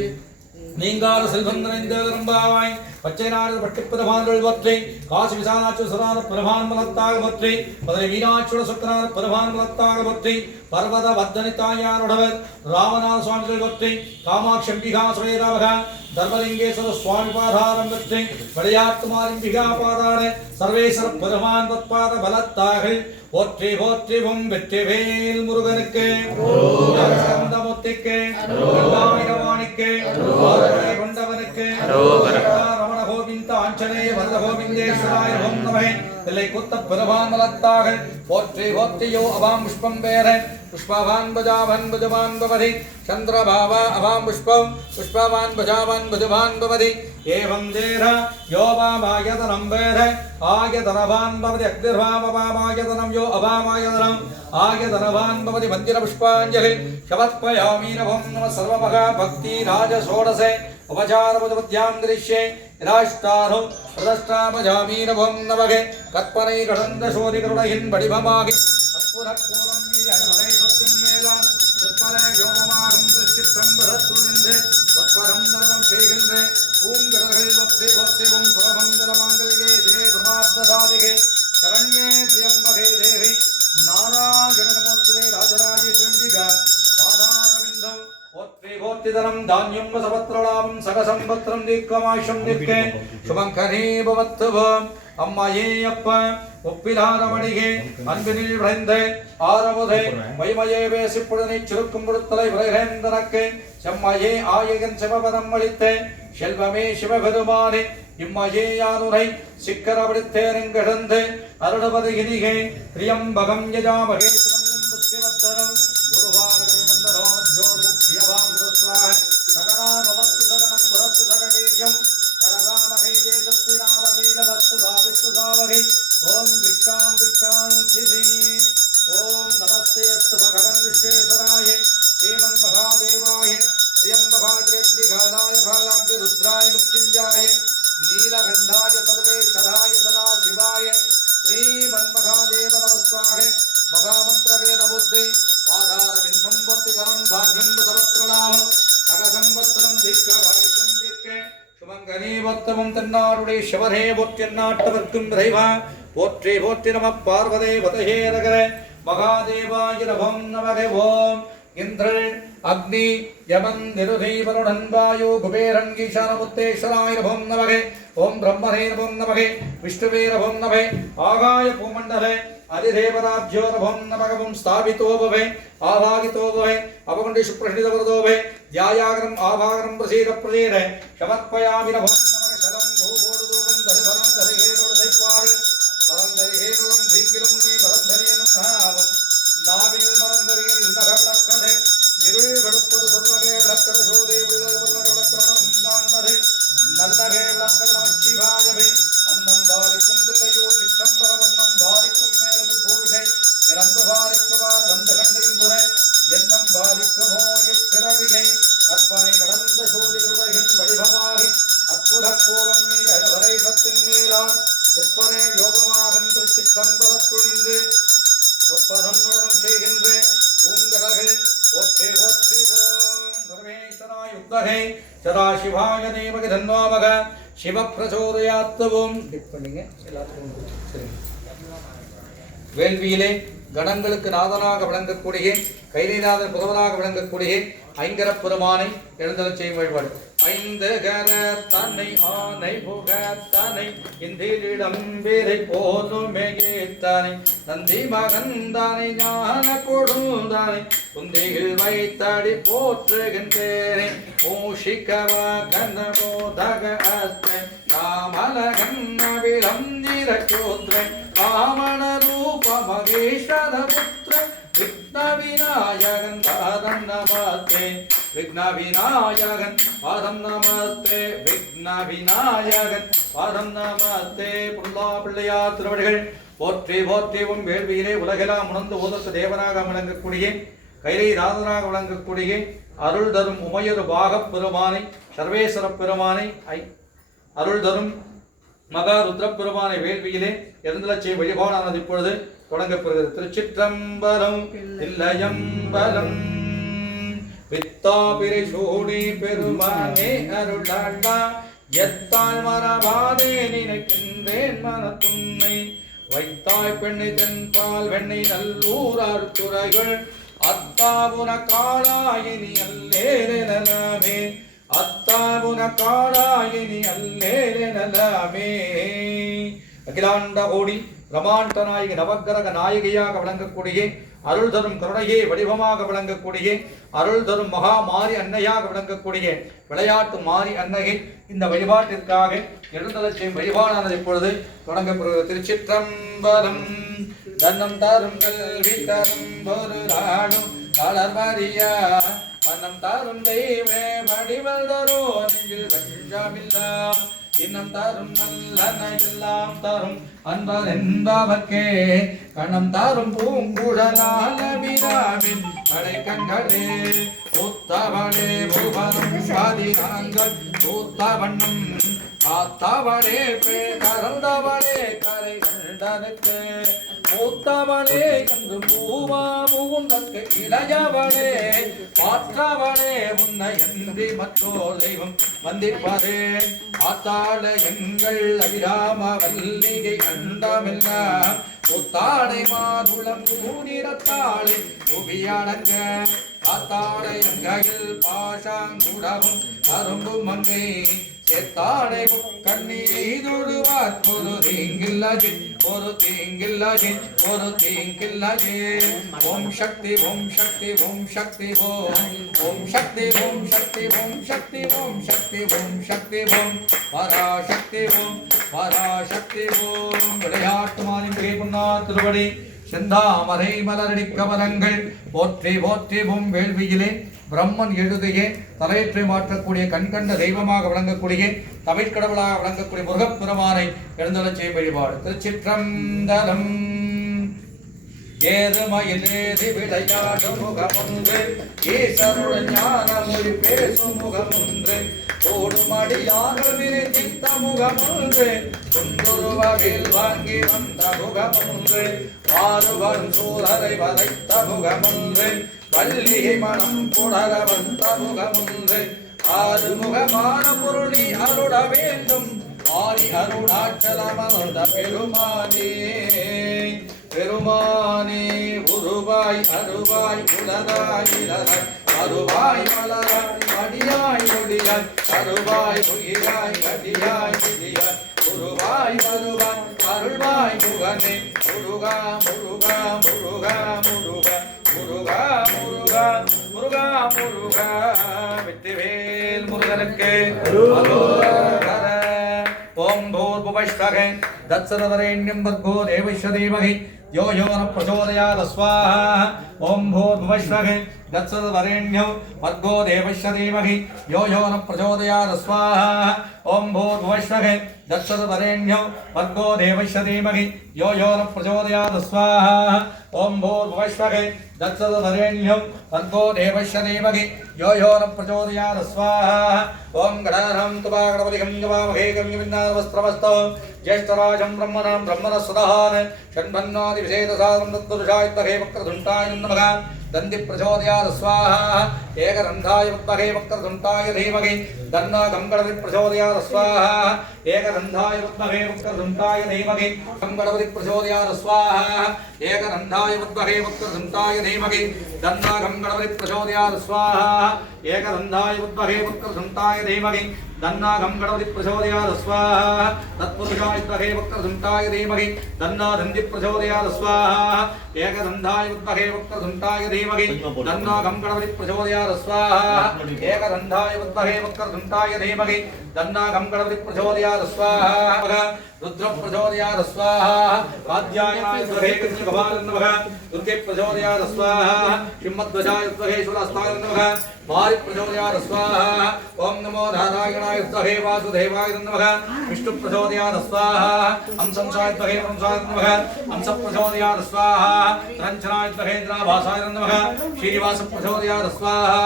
நீங்காத செல்வம் நிறைந்து விரும்பாவாய் பச்சை நாடு பட்டி பிரபான்கள் போற்றி காசி விசாலாச்சுரனான பிரபான் மலத்தாக போற்றி மதுரை மீனாட்சியோட சுக்கரான பிரபான் மலத்தாக போற்றி பர்வத வர்தனி தாயாருடவர் ராமநாத சுவாமிகள் போற்றி காமாட்சி அம்பிகா சுரேராவக தர்மலிங்கேஸ்வர சுவாமி பாதாரம் போற்றி விளையாட்டுமாரிம்பிகா பாதார சர்வேஸ்வர பெருமான் பத்பாத பலத்தாக போற்றி போற்றிவும் வெற்றிவேல் முருகனுக்கு முத்திக்கு வாணிக்கு கொண்டவனுக்கு ரமண கோவிந்த ஆஞ்சநேய வரத கோவிந்தேஸ்வராய ஓம் நம தில்லை குத்த பெருமான் மலத்தாக போற்றி போற்றியோ அவாம் புஷ்பம் வேற புஷ்பவான் பஜாவன் புஜவான் பவதி சந்திரபாவா அவாம் புஷ்பம் புஷ்பவான் பஜாவன் புஜவான் பவதி ஏவம் தேர யோவாமாயதனம் வேர ஆயதனவான் பவதி அக்னிர்வாமவாமாயதனம் யோ அவாமாயதனம் ஆயதனவான் பவதி மந்திர புஷ்பாஞ்சலி சமர்ப்பயாமி நமோ நம சர்வமகா பக்தி ராஜ ஷோடசே உபசாரபுதபத்யாம் திரிஷ்யே ராஷ்டாரோ பிரதஷ்டாபஜாமி நமோ நமகே கற்பனை கடந்த சோதி கருணையின் வடிவமாகி அற்புத கோலம் மீது அனுமலை சத்தின் மேலான் திருப்பரை யோகமாகும் திருச்சிற்றம்பரத்துணிந்து ஒற்பரம் நலம் செய்கின்ற பூங்கடல்கள் ஒற்றி ஒற்றிவும் சுரபந்தர மாங்கல்யே சிவே பிரமாத்தசாதிகே சரண்யே திரியம்பகே தேவி நாராயண நமோஸ்துதே ராஜராஜேஸ்வரிகா பாதாரவிந்தம் போற்றி போற்றிதரம் தானியம் சபத்ரலாம் சகசம்பத்ரம் தீர்க்கமாயுஷம் நிற்கே சுமங்கனே பவத்துவம் அம்மையே அப்ப ஒப்பிலாதமணிகே அன்பினில் விளைந்த ஆரமுதே வைமையே வேசிப்புடனை சுருக்கும் பொருத்தலை விரைந்தனக்கு செம்மையே ஆயகன் சிவபதம் அளித்தே செல்வமே சிவபெருமானே இம்மையே யானுரை சிக்கரவிடுத்தேருங்கடந்து அருளவது இனிகே திரியம்பகம் யஜாமகே சிவம் புஷ்யவத்தரம் குருவார்கள் வந்தரோ ஜோர்முக்ஷியவாங்குருத்வாக சகராமவத்து சகனம் புரத்து சகவீரியம் கரகாமகை தேதத்தினாவகீலவத்து பாவித்து சாவகை ஓம் திக்ஷாம் திக்ஷாம் சிவி ஓம் நமஸ்தே அஸ்து பகவன் விஸ்வேஸ்வராய ஸ்ரீமன் மகாதேவாய திரியம்பகாத்ரியக்திகாலாய காலாக்தி ருத்ராய முக்திஞ்சாய நீலகண்டாய சர்வேஸ்வராய சதா சிவாய ஸ்ரீமன் மகாதேவ நமஸ்வாக மகாமந்திரவேத புத்தி ஆதாரவிந்தம் பொத்தி தரம் தான்யம் சமத்ரநாமம் சகசம்பத்திரம் தீர்க்கவாயுஷம் தீர்க்க சுமங்கனீவத்தமும் தன்னாருடைய சிவரே போற்றி நாட்டவர்க்கும் இறைவா போற்றி போற்றி நம பார்வதே பதஹே நகர மகாதேவாய நமம் நமகே ஓம் இந்திரன் அக்னி யமன் நிருதி வருணன் வாயு குபேரன் ஈசானமுத்தேஸ்வராய நமம் நமகே ஓம் பிரம்மணே நமம் நமகே விஷ்ணுவே நமம் நமகே ஆகாய பூமண்டலே அதிதேவதாப்ஜோ நமம் நமகவும் ஸ்தாபிதோ பவே ஆவாகிதோ பவே அவகுண்டி சுப்ரஷிதவரதோ பவே தியாயாகரம் ஆவாகரம் பிரசீத பிரசீத சமர்ப்பயாமி நமம் நமகே சதம் பூபோடுதூபம் தரிசனம் தரிகேதோடு செய்ப்பாடு பரந்தரிகேதலம் தீங்கிலும் நீ பரந்தரியனும் நாவம் நாவினில் மரந்தரியில் நகவிளக்கதே இருள் வெடுப்பது சொல்வகே விளக்கத சோதே விழவல்லர் விளக்கணம் காண்பதே நல்லகே விளக்கத நமச்சிவாயவே அன்னம் பாலிக்கும் தில்லையோ சிற்றம்பர வண்ணம் பாலிக்கும் மேலது பூஷை இறந்து பாலிக்குவார் வந்து கண்டின் புரை எண்ணம் பாலிக்குமோ இப்பிறவியை கற்பனை கடந்த சோதி உலகின் வடிவமாகி அற்புத கோலம் மீது அடவரை சத்தின் மேலான் திருப்பரே யோகமாகும் திருச்சிற்றம்பலத்துணிந்து சொற்பரம் நடனம் செய்கின்ற பூங்கடல்கள் போற்றி போற்றி ஓம் சர்வேஸ்வராய உத்தகை சதாசிவாய தேவகி தன்வாமக சிவ பிரச்சோதயாத்துவம் பண்ணுங்க எல்லாத்துக்கும் சரி வேள்வியிலே கணங்களுக்கு நாதனாக விளங்கக்கூடிய கைலைநாதன் புதவனாக விளங்கக்கூடிய ஐங்கர பெருமானை எழுந்தருளச் செய்யும் வழிபாடு ஐந்து கர தன்னை ஆனை புகத்தனை இந்திலிடம் வேரை போலும் மேகேத்தானை நந்தி மகந்தானை ஞான கொடுந்தானை குந்திகள் வைத்தடி போற்றுகின்றேனே மூஷிகவா கண்ணமோதக அஸ்தன் காமல கண்ண விளந்திர சோத்ரன் காமண ரூப மகேஸ்வர புத்திரன் விக்ன விநாயகன் பாதம் நமஸ்தே விக்ன விநாயகன் பாதம் நமஸ்தே விக்ன விநாயகன் பாதம் நமஸ்தே புல்லா பிள்ளையார் திருவடிகள் போற்றி போற்றிவும் வேள்வியிலே உலகெல்லாம் உணர்ந்து ஓதற்கு தேவனாக விளங்கக்கூடிய கைலை நாதனாக விளங்கக்கூடிய அருள் தரும் உமையொரு பாகப் பெருமானை சர்வேஸ்வர பெருமானை அருள் தரும் மகா ருத்ர பெருமானை வேள்வியிலே எழுந்தலட்சிய வழிபாடானது இப்பொழுது தொடங்கப்படுகிறது. திருச்சிற்றம்பலம் இல்லையம்பலம் வித்தாபிரை சூடி பெருமானே அருளாண்டா எத்தால் மரபாதே நினைக்கின்றேன் மனத்துன்னை வைத்தாய் பெண்ணை தென்பால் வெண்ணை நல்லூரார் துறைகள் அத்தாவுன காளாயினி அல்லேலமே அத்தாவுன காளாயினி அல்லேலமே அகிலாண்ட கோடி பிரமாண்ட நாயகி நவக்கிரக நாயகியாக விளங்கக்கூடிய அருள் தரும் கருணையே வடிவமாக விளங்கக்கூடிய அருள் தரும் மகா மாரி அன்னையாக விளங்கக்கூடிய விளையாட்டு மாரி அன்னையை இந்த வழிபாட்டிற்காக எழுந்தலட்சியம் வழிபாடானது இப்பொழுது தொடங்கப்படுகிறது. திருச்சிற்றம்பலம். தன்னம் தரும் கல்வி தரும் ஒரு நாடும் வளர்மறியா மன்னம் தரும் தெய்வே வடிவல் தரோ நெஞ்சில் வெஞ்சாமில்லா இன்னம் தரும் நல்லன எல்லாம் தரும் அன்பர் என்பவர்க்கே கணம் தரும் பூங்குழலால விராவின் கடை கண்களே பூத்தவளே பூவரும் பதினான்கள் பூத்தவண்ணும் காத்தவளே கறந்தவளே கரை கண்டனுக்கு பூத்தவளே என்று பூவா பூந்தற்கு இளையவளே பாற்றவளே உன்னை என்று மற்றோர் தெய்வம் வந்திப்பதே ஆத்தாள எங்கள் அபிராம வல்லிகை அண்டமெல்லாம் புத்தாடை மாதுளம் பூநிறத்தாளை புவியடங்க காத்தாடை அங்கையில் பாஷாங்குடவும் அரும்பு மங்கை சேத்தாடை கண்ணீதொடுவார் ஒரு தீங்கில்லஜி ஒரு தீங்கில்லஜி ஒரு தீங்கில்லஜி ஓம் சக்தி ஓம் சக்தி ஓம் சக்தி ஓம் சக்தி ஓம் சக்தி ஓம் சக்தி ஓம் சக்தி ஓம் சக்தி ஓம் பராசக்தி ஓம் விளையாட்டு மாலிம்பே புன்னா திருவடி செந்தாமரை மலரடி கமலங்கள் போற்றி போற்றி பொம் வேள்வியிலே பிரம்மன் எழுதிய தலையற்றை மாற்றக்கூடிய கண்கண்ட தெய்வமாக விளங்கக்கூடிய தமிழ் கடவுளாக விளங்கக்கூடிய முருகப்பெருமானை எழுந்தருளச் செய்யும் வழிபாடு. திருச்சிற்றம்பலம். ஏதுமயிலேதி விளையாடும் முகமொன்று ஈசருடன் ஞான மொழி பேசும் முகமொன்று ஓடுமடியாக விரித்த முகமொன்று குந்துருவவில் வாங்கி வந்த முகமொன்று மாறுவன் சூழலை வதைத்த முகமொன்று வள்ளியை மனம் புணர வந்த முகமொன்று ஆறுமுகமான பொருளி அருள வேண்டும் ஆரி அருணாச்சலமர்ந்த பெருமானே பெருமானே உருவாய் அருவாய் உலராய் இலராய் அருவாய் மலராய் அடியாய் ஒடியாய் அருவாய் உயிராய் அடியாய் விதியாய் உருவாய் வருவாய் அருள்வாய் முகனே முருகா முருகா முருகா முருகா முருகா முருகா முருகா முருகா வெற்றிவேல் முருகனுக்கு ஓம் பூர்புவஷ்டகே தத்சதவரேண்யம் வர்கோ தேவஸ்ய தீமஹி யோ யோ ந பிரச்சோதயாத் ஸ்வாஹா ஓம் பூர்புவஷ்டகே தத்சதவரேண்யோ வர்கோ தேவஸ்ய தீமஹி யோ யோ ந பிரச்சோதயாத் ஸ்வாஹா ஓம் பூர்புவஷ்டகே தத்சதவரேண்யோ வர்கோ தேவஸ்ய தீமஹி யோ யோ ந பிரச்சோதயாத் ஸ்வாஹா ஓம் பூர்புவஷ்டகே தத்சதவரேண்யோ வர்கோ தேவஸ்ய தீமஹி யோ யோ ந பிரச்சோதயாத் ஸ்வாஹா ஓம் கணாரம் துபா கணபதிகம் ஜவாமஹே கம்யவின்னாவஸ்திரமஸ்தோ ज्येष्ठराजं ब्रह्मणां ब्रह्मणस्वदान् षण्भन्नादि विशेषसारं तत्पुरुषाय विद्महे वक्रतुण्डाय नमः दन्ति प्रचोदयात् स्वाहा एकरन्धाय विद्महे वक्रतुण्डाय धीमहि तन्नो गङ्गणपति प्रचोदयात् स्वाहा एकरन्धाय विद्महे वक्रतुण्डाय धीमहि गङ्गणपति प्रचोदयात् स्वाहा एकरन्धाय विद्महे वक्रतुण्डाय धीमहि तन्नो गङ्गणपति प्रचोदयात् स्वाहा एकरन्धाय विद्महे वक्रतुण्डाय धीमहि तन्नो गङ्गणपति प्रचोदयात् स्वाहा तत्पुरुषाय विद्महे वक्रतुण्डाय धीमहि तन्नो दन्ति प्रचोदयात् स्वाहा एकदन्धाय विद्महे वक्रतुण्डाय धीमहि तन्नो गङ्गणपति प्रचोदयात् स्वाहा एकदन्धाय विद्महे वक्रतुण्डाय धीमहि तन्नो गङ्गणपति प्रचोदयात् स्वाहा रुद्र प्रचोदयात् स्वाहा कात्यायनाय विद्महे कृष्णभगवान् नमः दुर्गे प्रचोदयात् स्वाहा सिंहध्वजाय विद्महे शूलहस्ताय नमः मारि प्रचोदयात् स्वाहा ओम नमो नारायणाय विद्महे वासुदेवाय नमः विष्णु प्रचोदयात् स्वाहा हंसंसाय विद्महे वंसाय नमः हंस प्रचोदयात् स्वाहा रंजनाय विद्महे इंद्राभासाय नमः श्रीनिवास प्रचोदयात् स्वाहा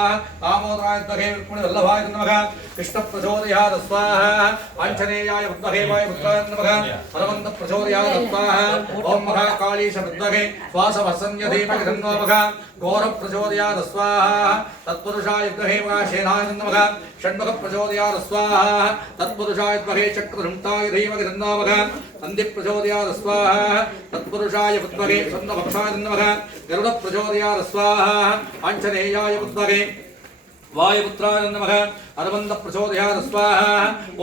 दामोदराय विद्महे रुक्मिणी वल्लभाय नमः कृष्ण प्रचोदयात् स्वाहा आंजनेयाय विद्महे वायुपुत्राय नमः नमः परमन्त प्रचोदयात् स्वाहा ओम महाकालीश विद्महे श्वासवसन्यधीमहि तन्नो नमः घोर प्रचोदयात् स्वाहा तत्पुरुषाय विद्महे महाशेनाय नमः षण्मुख प्रचोदयात् स्वाहा तत्पुरुषाय विद्महे चक्रधृष्टाय धीमहि तन्नो नमः नंदि प्रचोदयात् स्वाहा तत्पुरुषाय विद्महे छन्दभक्षाय नमः गरुड प्रचोदयात् स्वाहा आञ्जनेयाय विद्महे वायुपुत्राय नमः अरवन्द प्रचोदयात् स्वाहा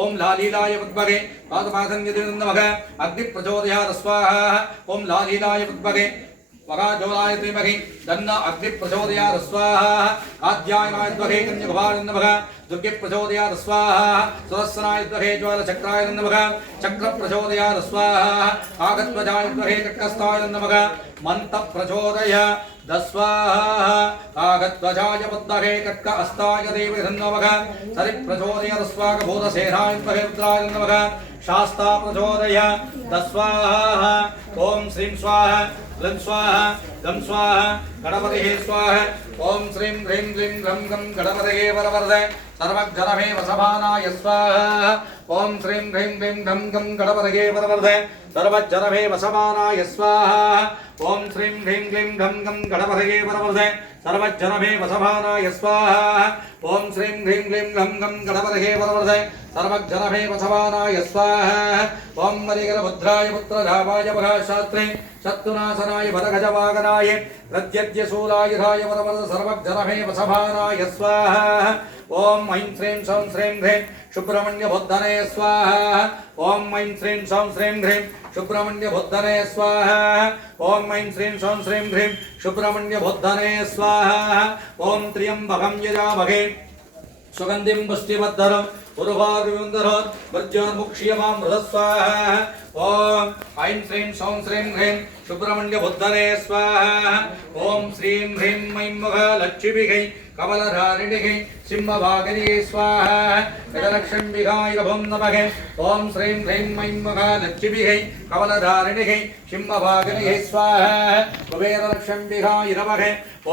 ओम लालीलाय विद्महे पादपादन्यते नमः अग्नि प्रचोदयात् स्वाहा ओम लालीलाय विद्महे वगाजोलाय धीमहि दन्न अग्नि प्रचोदयात् स्वाहा आद्यायनाय विद्महे कन्यकुमार नमः दुर्गे प्रचोदयात् स्वाहा सुदर्शनाय विद्महे ज्वालचक्राय नमः चक्र प्रचोदयात् स्वाहा काकध्वजाय विद्महे चक्रस्थाय नमः मंत प्रचोदय दस्वाहा काकध्वजाय विद्महे कट्क अस्ताय देवी नमः सरि प्रचोदयात् स्वाहा भूतसेनाय विद्महे रुद्राय नमः शास्ता प्रचोदय दस्वाहा ओम श्रीं स्वाहा लं स्वाहा गं स्वाहा गणपतिः स्वाहा ओम श्रीं ह्रीं क्लीं ग्लं गं गणपतये वरवरदे सर्वजनमे वसभानाय स्वाहा ओम श्रीं ह्रीं क्लीं ग्लं गं गणपतये वरवरदे सर्वजनमे वसभानाय स्वाहा ओम श्रीं ह्रीं क्लीं ग्लं गं गणपतये वरवरदे सर्वजनमे वसभानाय स्वाहा ओम श्रीं ह्रीं क्लीं ग्लं गं गणपतये वरवरदे सर्वजनमे वसभानाय स्वाहा ओम मरिगरभद्राय पुत्रधावाय महाशास्त्रे शत्रुनाशनाय भरगजवागनाय प्रत्यज्यशूलायुधाय वरवरद सर्वजनमे वसभानाय स्वाहा ओम ऐं श्रीं सौं श्रीं ह्रीं सुब्रह्मण्य बुद्धने स्वाहा ओम ऐं श्रीं सौं श्रीं ह्रीं सुब्रह्मण्य बुद्धने स्वाहा ओम ऐं श्रीं सौं श्रीं ह्रीं सुब्रह्मण्य बुद्धने स्वाहा ओम त्र्यंबकं यजामहे सुगंधिं पुष्टिवर्धनम् उर्वारुविन्दरोत् वर्जोन्मुक्ष्यमामृतस्वाहा ओम ऐं श्रीं सौं श्रीं ह्रीं सुब्रह्मण्य बुद्धने स्वाहा ओम श्रीं ह्रीं ऐं महालक्ष्मीकै कमलधारिणिकै सिंहभागिनी स्वाहा गजलक्ष्मीभिगाय नमः नमः ओम श्रीं ह्रीं ऐं महालक्ष्मीकै कमलधारिणिकै सिंहभागिनी स्वाहा कुबेरलक्ष्मीभिगाय नमः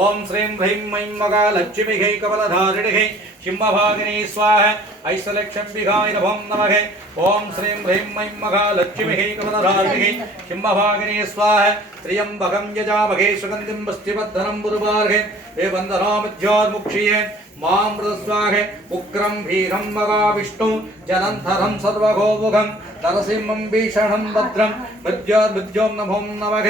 ओम श्रीं ह्रीं ऐं महालक्ष्मीकै कमलधारिणिकै सिंहभागिनी स्वाहा ऐश्वर्यलक्ष्मीभिगाय नमः नमः ओम श्रीं ह्रीं ऐं महालक्ष्मीकै कमलधारिणिकै सिंहभागिनी स्वाहा त्र्यंबकं यजामहे सुगन्धिं पुष्टिवर्धनं उर्वारुहे हे वन्दनामध्योन्मुक्षीये मामृतस्वाहे उग्रं वीरं महाविष्णु जलन्धरं सर्वगोमुखं नरसिंहं भीषणं भद्रं मृत्योर्मृत्यों नमो नमः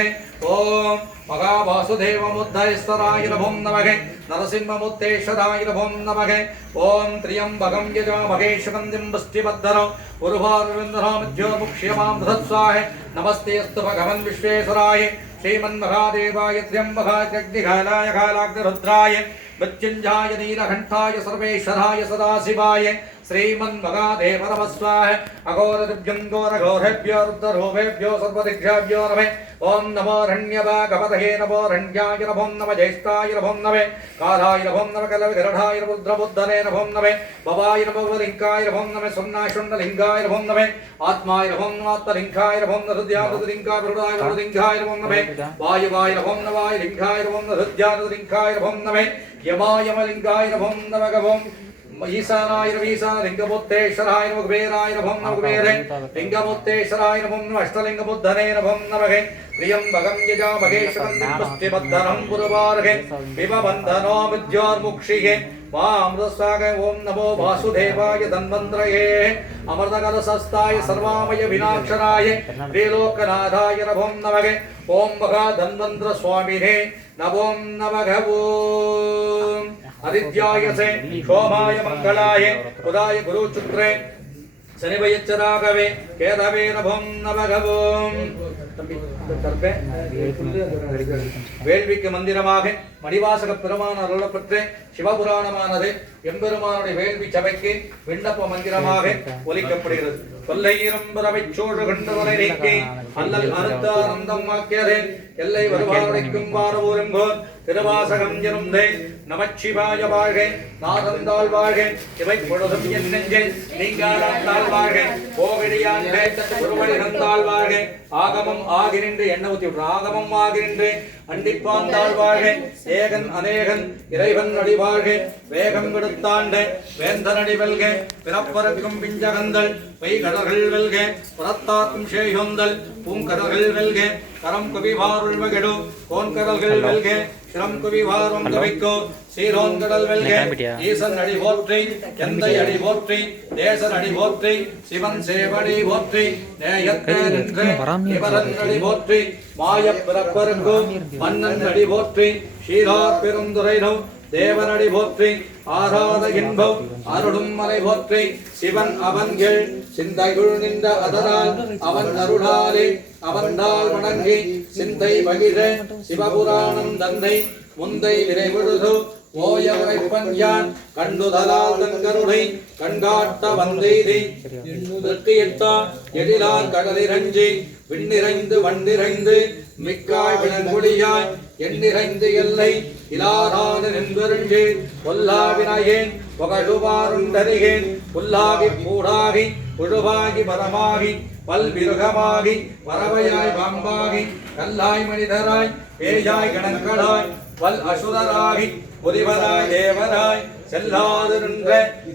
ओम महावासुदेवमुद्धरेश्वराय नमो नमः नरसिंहमुत्तेश्वराय नमो नमः ओम त्र्यंबकं यजामहे सुगन्धिं पुष्टिवर्धनं उर्वारुविन्दनामध्योन्मुक्ष्यमामृतस्वाहे नमस्ते अस्तु भगवन् विश्वेश्वराय श्रीमन्महादेवाय त्र्यंबकाग्निघालाय घालाग्निरुद्राय मृत्युंजयाय नीलकंठाय सर्वेश्वराय सदाशिवाय श्रीमन्महादेव नमः स्वाहा अघोरदिव्यं घोरघोरेभ्यो रुद्ररूपेभ्यो सर्वदिग्भ्यो नमः ओम नमो रण्यभागवतये नमो रण्याय नमो नमः ज्येष्ठाय नमो नमः कालाय नमो नमः कलविगरढाय नमो रुद्रबुद्धने नमो नमः भवाय नमो लिंगाय नमो नमः सुन्नाशुण्डलिंगाय नमो नमः आत्माय नमो नमः आत्मलिंगाय नमो नमः हृदयानुलिंगाय हृदयाय लिंगाय नमो नमः वायुवाय नमो नमः वायुलिंगाय नमो नमः हृदयानुलिंगाय नमो नमः यमायमलिंगाय नमो नमः गवं ईशानाय ईशान लिंगमुत्तेश्वराय नमः कुबेराय नमः कुबेरे लिंगमुत्तेश्वराय नमः अष्टलिंगबुद्धने नमः नमः त्र्यंबकं यजामहे सुगन्धिं पुष्टिवर्धनं उर्वारुहे विभवन्दनो विद्योन्मुक्षीये मामृतस्वाहे ओम नमो वासुदेवाय धन्वन्त्रये अमृतकलशस्ताय सर्वामय विनाक्षराय त्रिलोकनाथाय नमो नमः ओम महाधन्वन्त्र स्वामिने नमो नमः ओम आदित्याय से शोभाय मंगलाय उदाय गुरुचुत्रे शनिवयच्चरागवे केदवे नमो नमः ओम வேள்விக்கு மந்திரமாக மணிவாசக பெருமான் அருளப்பெற்று சிவபுராணமானது எம்பெருமானுடைய வேள்வி சபைக்கு விண்ணப்ப மந்திரமாக ஒலிக்கப்படுகிறது. கொல்லையிரும் பிறவை சூழு கண்டவரை நீக்கி அல்லல் அறுத்த ஆனந்தம் ஆக்கியதே எல்லை வருவாருடைக்கும் வாரவூரும் போல் திருவாசகம் எனும் நமச்சிவாய வாழ்க நாதந்தாள் வாழ்க இவை பொழுதும் என் நெஞ்சில் நீங்காதாள் வாழ்க கோவிடியாண்டே ஒருவழி நந்தாள் வாழ்க ஆகமம் ஆகினின்று எண்ணெய் ஊத்தி விட்டு ஆகமம் ஆகினின்று அண்டிப்பாந்தாள் வாழ்க ஏகன் அநேகன் இறைவன் அடி வாழ்க வேகம் விடுத்தாண்ட வேந்தன் அடி வெல்க பிறப்பறக்கும் பிஞ்சகந்தல் பெய்கடல்கள் வெல்க புறத்தாக்கும் சேயொந்தல் பூங்கடல்கள் வெல்க கரம் குவிவாருள் மகிழு கோன்கடல்கள் வெல்க சிரம் குவிவாரும் கவிக்கோ சீரோன்கடல் வெல்க ஈசன் அடி போற்றி எந்தை அடி போற்றி தேசன் அடி போற்றி சிவன் சேவடி போற்றி நேயத்தே நின்று இவரன் அடி போற்றி மாய பிறப்பருக்கும் மன்னன் அடி போற்றி ஷீரார் பெருந்துரைனோ தேவனடி போற்றி ஆராத இன்பம் அருளும் மலை போற்றி சிவன் அவன்கள் சிந்தைகுள் நின்ற அதனால் அவன் அருளாலே அவன்தால் வணங்கி சிந்தை பகிர சிவபுராணம் தன்னை முந்தை விரைவிழுது ஓய உரைப்பன் யான் கண்டுதலால் தன் கருணை கண்காட்ட வந்தெய்தி வெற்றியிட்டா எழிலால் கடலிரஞ்சி விண்ணிறைந்து வண்டிறைந்து மிக்காய் விளங்குழியாய் எண்ணிறைந்து எல்லை இலாதான நின்றெறிஞ்சு பொல்லாவினையேன் புகழுவாருண்டறிகேன் புல்லாகி பூடாகி புழுவாகி மரமாகி பல்விருகமாகி பறவையாய் பாம்பாகி கல்லாய் மனிதராய் பேயாய் கணங்களாய் வல் அசுரராகி புதிவராய் தேவராய் செல்லாது நின்ற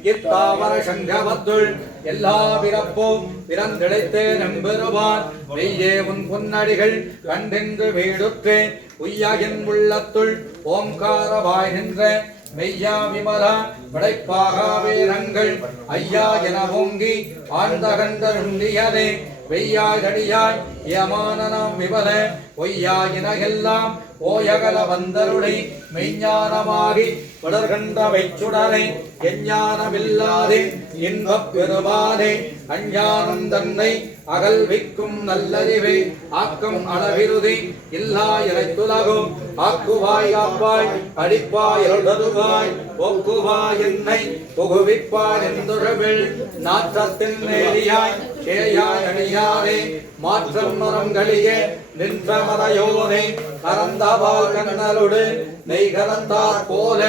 இத்தாவர சங்கமத்துள் எல்லா பிறப்போம் பிறந்திழைத்தே நம்பெறுவான் மெய்யே உன் பொன்னடிகள் கண்டென்று வீடுற்றேன் உய்யகின் உள்ளத்துள் ஓம்காரவாய் நின்ற மெய்யா விமலா படைப்பாக வீரங்கள் ஐயா என ஓங்கி ஆழ்ந்த கண்ட நுண்டியதே வெய்யாய் அடியாய் யமானனம் விமல பொய்யாயினெல்லாம் ஓயகல வந்தருளை மெய்ஞானமாகி வளர்கின்ற வைச்சுடரை எஞ்ஞானமில்லாதே இன்பப் பெருமானே அஞ்ஞானம் தன்னை அகல்விக்கும் நல்லறிவை ஆக்கம் அளவிருதி இல்லா இறைத்துலகும் ஆக்குவாய் காப்பாய் அடிப்பாய் எழுதருவாய் போக்குவாய் என்னை புகுவிப்பாய் என்றுழவில் நாற்றத்தின் நேரியாய் சேயாய் அணியாரே மாற்றம் மரங்களியே நின்ற மதையோனே கரந்தபால் கண்ணலுடு நெய் கலந்தார் போல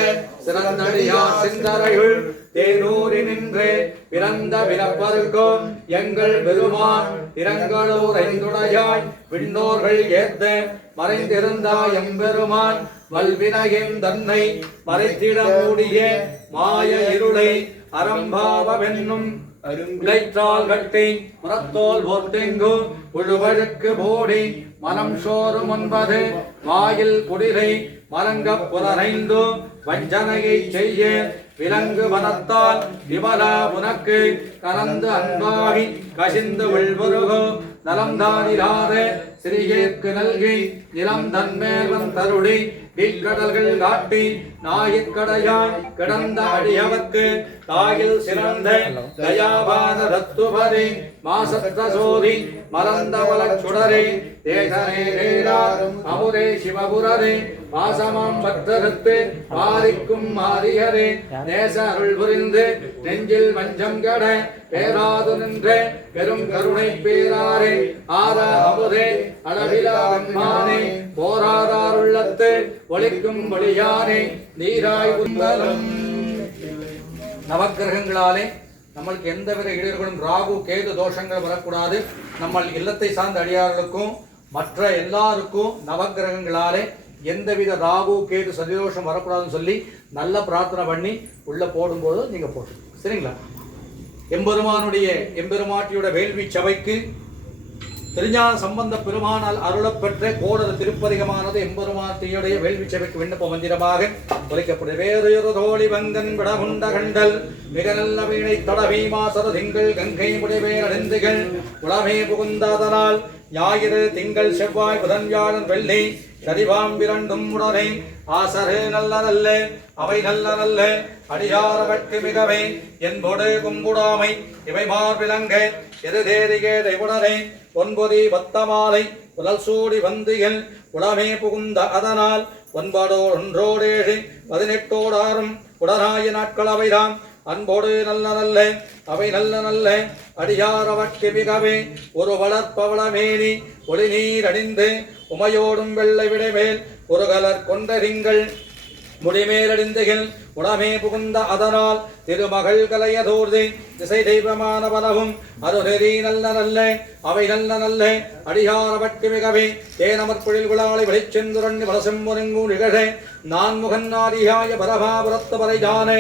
சிறந்தடியார் சிந்தரையுள் தேனூரி நின்று பிறந்த பிறப்பருக்கும் எங்கள் பெருமான் இரங்களூர் ஐந்துடையாய் விண்ணோர்கள் ஏத்த மறைந்திருந்தாய் எம்பெருமான் வல்வினையின் தன்னை மறைத்திட மூடிய மாய இருளை அறம்பாவென்னும் உழைத்தால் கட்டி புறத்தோல் போட்டெங்கு புழுவழுக்கு போடி மனம் சோறும் ஒன்பது வாயில் குடிரை மலங்கப் புலரைந்து வஞ்சனையை செய்ய விலங்கு வனத்தால் விமலா உனக்கு கலந்து அன்பாகி கசிந்து விழ்வருகோ நலம்தானிராத சிறியேற்கு நல்கி நிலம் தன்மேல் வந்தருளி கீழ்கடல்கள் காட்டி நாயிற்கடையாய் கிடந்த அடியவர்க்கு தாயில் சிறந்த தயாபாத தத்துவரே மாசத்த சோதி மலர்ந்த வளச்சுடரே தேசரே ரேரார் அமுரே சிவபுரரே வாசமாம் பக்தருக்கு பாரிக்கும் மாரியரே நேச அருள் புரிந்து நெஞ்சில் வஞ்சம் கட பேராது நின்ற பெரும் கருணை பேராரே ஆர அமுதே அளவிலா வெம்மானே போராதார் உள்ளத்து ஒளிக்கும் ஒளியானே நீராய் உந்தலும். நவக்கிரகங்களாலே நம்மளுக்கு எந்தவித இடையூறுகளும் ராகு கேது தோஷங்கள் வரக்கூடாது. நம்ம இல்லத்தை சார்ந்த அடியார்களுக்கும் மற்ற எல்லாருக்கும் நவக்கிரகங்களாலே எந்தவித ராகு கேது சதிதோஷம் வரக்கூடாதுன்னு சொல்லி நல்ல பிரார்த்தனை பண்ணி உள்ள போடும்போது நீங்க போட்டு சரிங்களா. எம்பெருமானுடைய எம்பெருமாட்டியோட வேள்வி சபைக்கு திருஞான சம்பந்த பெருமானால் அருளப்பெற்ற கோடர் திருப்பதிகமானது எம்பெருமாட்டியுடைய வேள்வி சபைக்கு விண்ணப்ப மந்திரமாக ஒலிக்கப்படுது. வேறொரு தோழி வங்கன் விடகுண்ட கண்டல் மிக நல்ல வீணை தடவீமாசர திங்கள் கங்கை முடிவேல் அடைந்துகள் உளமே புகுந்தாதனால் ஞாயிறு திங்கள் செவ்வாய் புதன் வியாழன் வெள்ளி சரிவாம் இரண்டும் உடனே ஆசரே நல்ல நல்ல அவை நல்ல நல்ல அடியாரவர்க்கு மிகவே என்பொடு கும்புடாமை இவை மார்பிலங்க எது தேரிகே உடனே ஒன்பொதி பத்தமாலை புதல் சூடி வந்திகள் உளமே புகுந்த அதனால் ஒன்பதோடு ஒன்றோடேழு 18 உடனாய நாட்கள் அவைதாம் அன்போடு நல்ல நல்ல அவை நல்ல நல்ல அடியாரவர்க்கு மிகவே ஒரு வளர்ப்பவளமேனி ஒளி நீர் அணிந்து உமையோடும் வெள்ளை விடைமேல் ஒரு கலர் கொண்டரிங்கள் முடிமேலடிந்துகில் உடமே புகுந்த அதனால் திருமகள் கலையதோர்தி திசை தெய்வமான பலவும் அது நெறி நல்ல நல்ல அவை நல்ல நல்ல அடியார பட்டு மிகவே தேனமற்பொழில் குளாளி வெளிச்செந்துரண்ணி வளசெம்பொருங்கு நிகழே நான் முகன்னாரியாய பரபாபுரத்து பரைஜான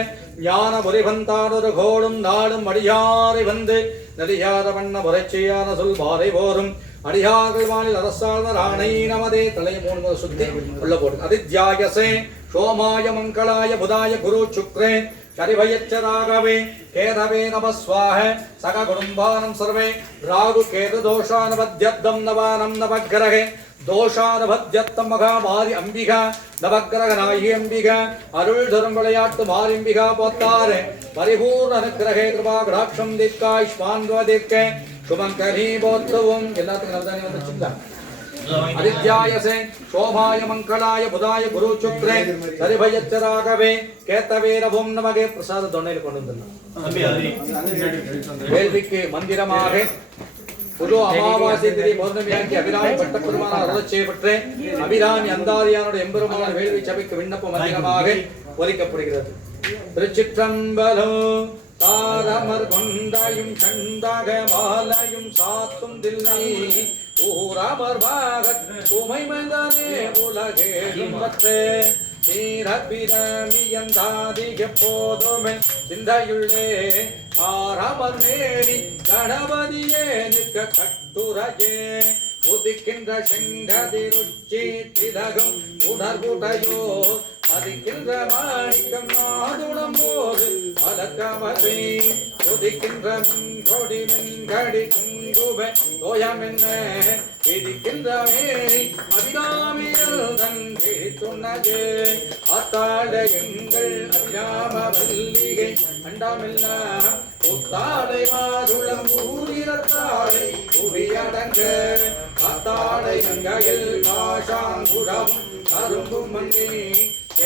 ஞான புரிவந்தானொரு கோடும் நாடும் அடியாரை வந்து நடியார வண்ண புரைச்சியான சொல் பாறை போரும் அடியார்கள் வானில் அரசாழ்வர் ஆணை நமதே தலை 3 சுத்தி உள்ள போடு அதித்யாயசே சோமாய மங்களாய புதாய குரு சுக்ரே சரிபயச்சராகவே கேதவே நமஸ்வாஹ சக குடும்பானம் சர்வே ராகு கேது தோஷானவத்யப்தம் நவானம் நவக்கிரகே தோஷானவத்யப்தம் மகாமாரி அம்பிகா நவக்கிரகநாயகி அம்பிகா அருள் தரும் விளையாட்டு மாரிம்பிகா போத்தாரே பரிபூர்ண அனுக்கிரகே கிருபா கடாட்சம் தீர்க்காயுஷ்மான் தீர்க்கே சுமங்கரி போத்துவும் எல்லாத்துக்கும் நல்லதானே வந்துச்சுங்களா அதித்யாயசே சோபாய மங்களாய புதாய குரு சுக்ரே சரிபயச்சராகவே கேத்தவேரவும் நமகே பிரசாத தொண்டையில் கொண்டு வந்துடலாம். வேள்விக்கு மந்திரமாக புது அமாவாசை திரி பௌர்ணமியாக்கி அபிராமி பட்டப்பெருமான அருளச் செய்யப்பட்டு அபிராமி அந்தாரியானோட எம்பெருமான வேள்வி சபைக்கு விண்ணப்ப மந்திரமாக ஒலிக்கப்படுகிறது. திருச்சிற்றம்பலம் தாரமர் கொண்டாயும் கண்டாக மாலையும் சாத்தும் தில்லை ஊரமர் பாகத் உமை மந்தனே உலகேடும் பற்றே நீரபிரமியந்தாதி எப்போதுமே சிந்தையுள்ளே ஆரமர் மேனி கணபதியே நிற்க கட்டுரையே உதிக்கின்ற செங்கதிருச்சி திலகும் உணர்வுடையோ அதிக்கின்ற மாணிக்கம் நாதுணம் போது மலக்கமலை உதிக்கின்ற கொடி மென்கடி குங்குப தோயம் என்ன விதிக்கின்ற மேனி அபிராமியல் தங்கி துணகே அத்தாழ எங்கள் அபிராம வல்லிகை அண்டாமெல்லாம் உத்தாடை மாதுளம் ஊரிரத்தாடை புவியடங்க அத்தாடை அங்கையில் காஷாங்குடமும் அரும்பும் மண்ணி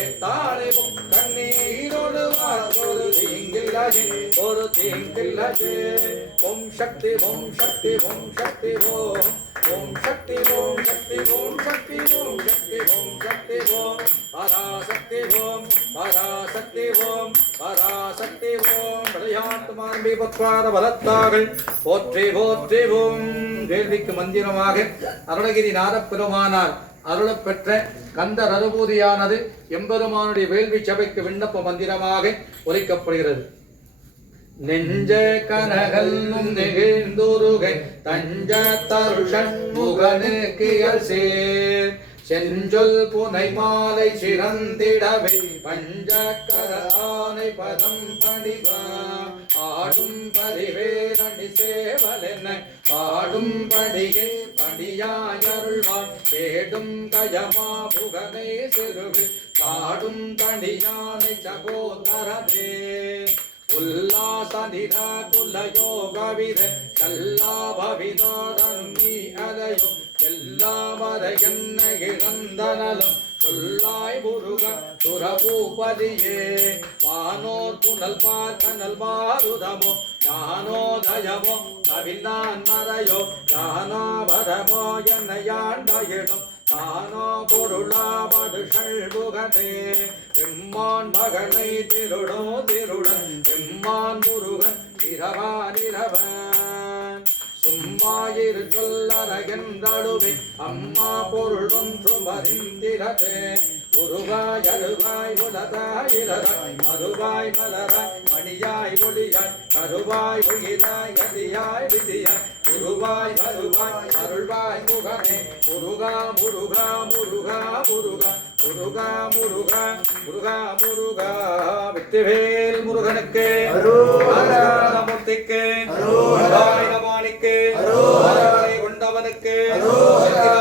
எத்தாடை கண்ணீரோடு ஒரு தீங்கில்லாது ஒரு தீங்கில்லாது ஓம் சக்தி ஓம் சக்தி ஓம் சக்தி ஓம் ஓம் சக்தி ஓம் சக்தி ஓம் சக்தி ஓம் சக்தி ஓம் சக்தி ஓம் பராசக்தி ஓம் பராசக்தி ஓம் பராசக்தி ஓம் விளையாட்டு மாண்பி பத்வார பலத்தார்கள் போற்றி போற்றி ஓம். வேள்விக்கு மந்திரமாக அருணகிரி நாதப்பெருமானார் அருளப் பெற்ற கந்தர் அனுபூதியானது எம்பெருமானுடைய வேள்வி சபைக்கு விண்ணப்ப மந்திரமாக ஒலிக்கப்படுகிறது. நெஞ்ச கனகல்லும் நெகிழ்ந்துருகை தஞ்ச தருஷன் முகனுக்கு சேர் செஞ்சொல் புனை மாலை சிறந்திடவே பஞ்சக்கரானை பதம் படிவா ஆடும் பரிவேரணி சேவலென பாடும் படிகை படியாயருள்வான் தேடும் கயமா புகனை சிறுகு காடும் தடியானை சகோதரதே உல்லாசனிர குலயோகவிர கல்லாபவிதோடனும் நீ அலையோ எல்லாமரை என்ன இழந்தனலும் சொல்லாய் முருக சுரபூபதியே வானோர் புனல் பார்க்கனல் மாருதமோ ஞானோதயமோ கவிழ்ந்தான் மறையோ ஞானாபரமோ என்னையாண்டாயிடும் தானோ பொருளாபடு ஷண்முகனே எம்மான் மகனை திருடோ திருடன் எம்மான் முருகன் இரவானிரவன் சும்மாயிரு சொல்லரகென்றடுவே அம்மா பொருள் ஒன்று மறிந்திரதே உருவாய் அருவாய் உலதாயிரராய் மறுவாய் மலராய் மணியாய் ஒளியாய் கருவாய் உயிராய் கதியாய் விதியாய் உருவாய் வருவாய் அருள்வாய் முகனே முருகா முருகா முருகா முருகா முருகா முருகா முருகா முருகா வெற்றிவேல் முருகனுக்கு மூர்த்திக்கு நமோனிக்கு கொண்டவனுக்கு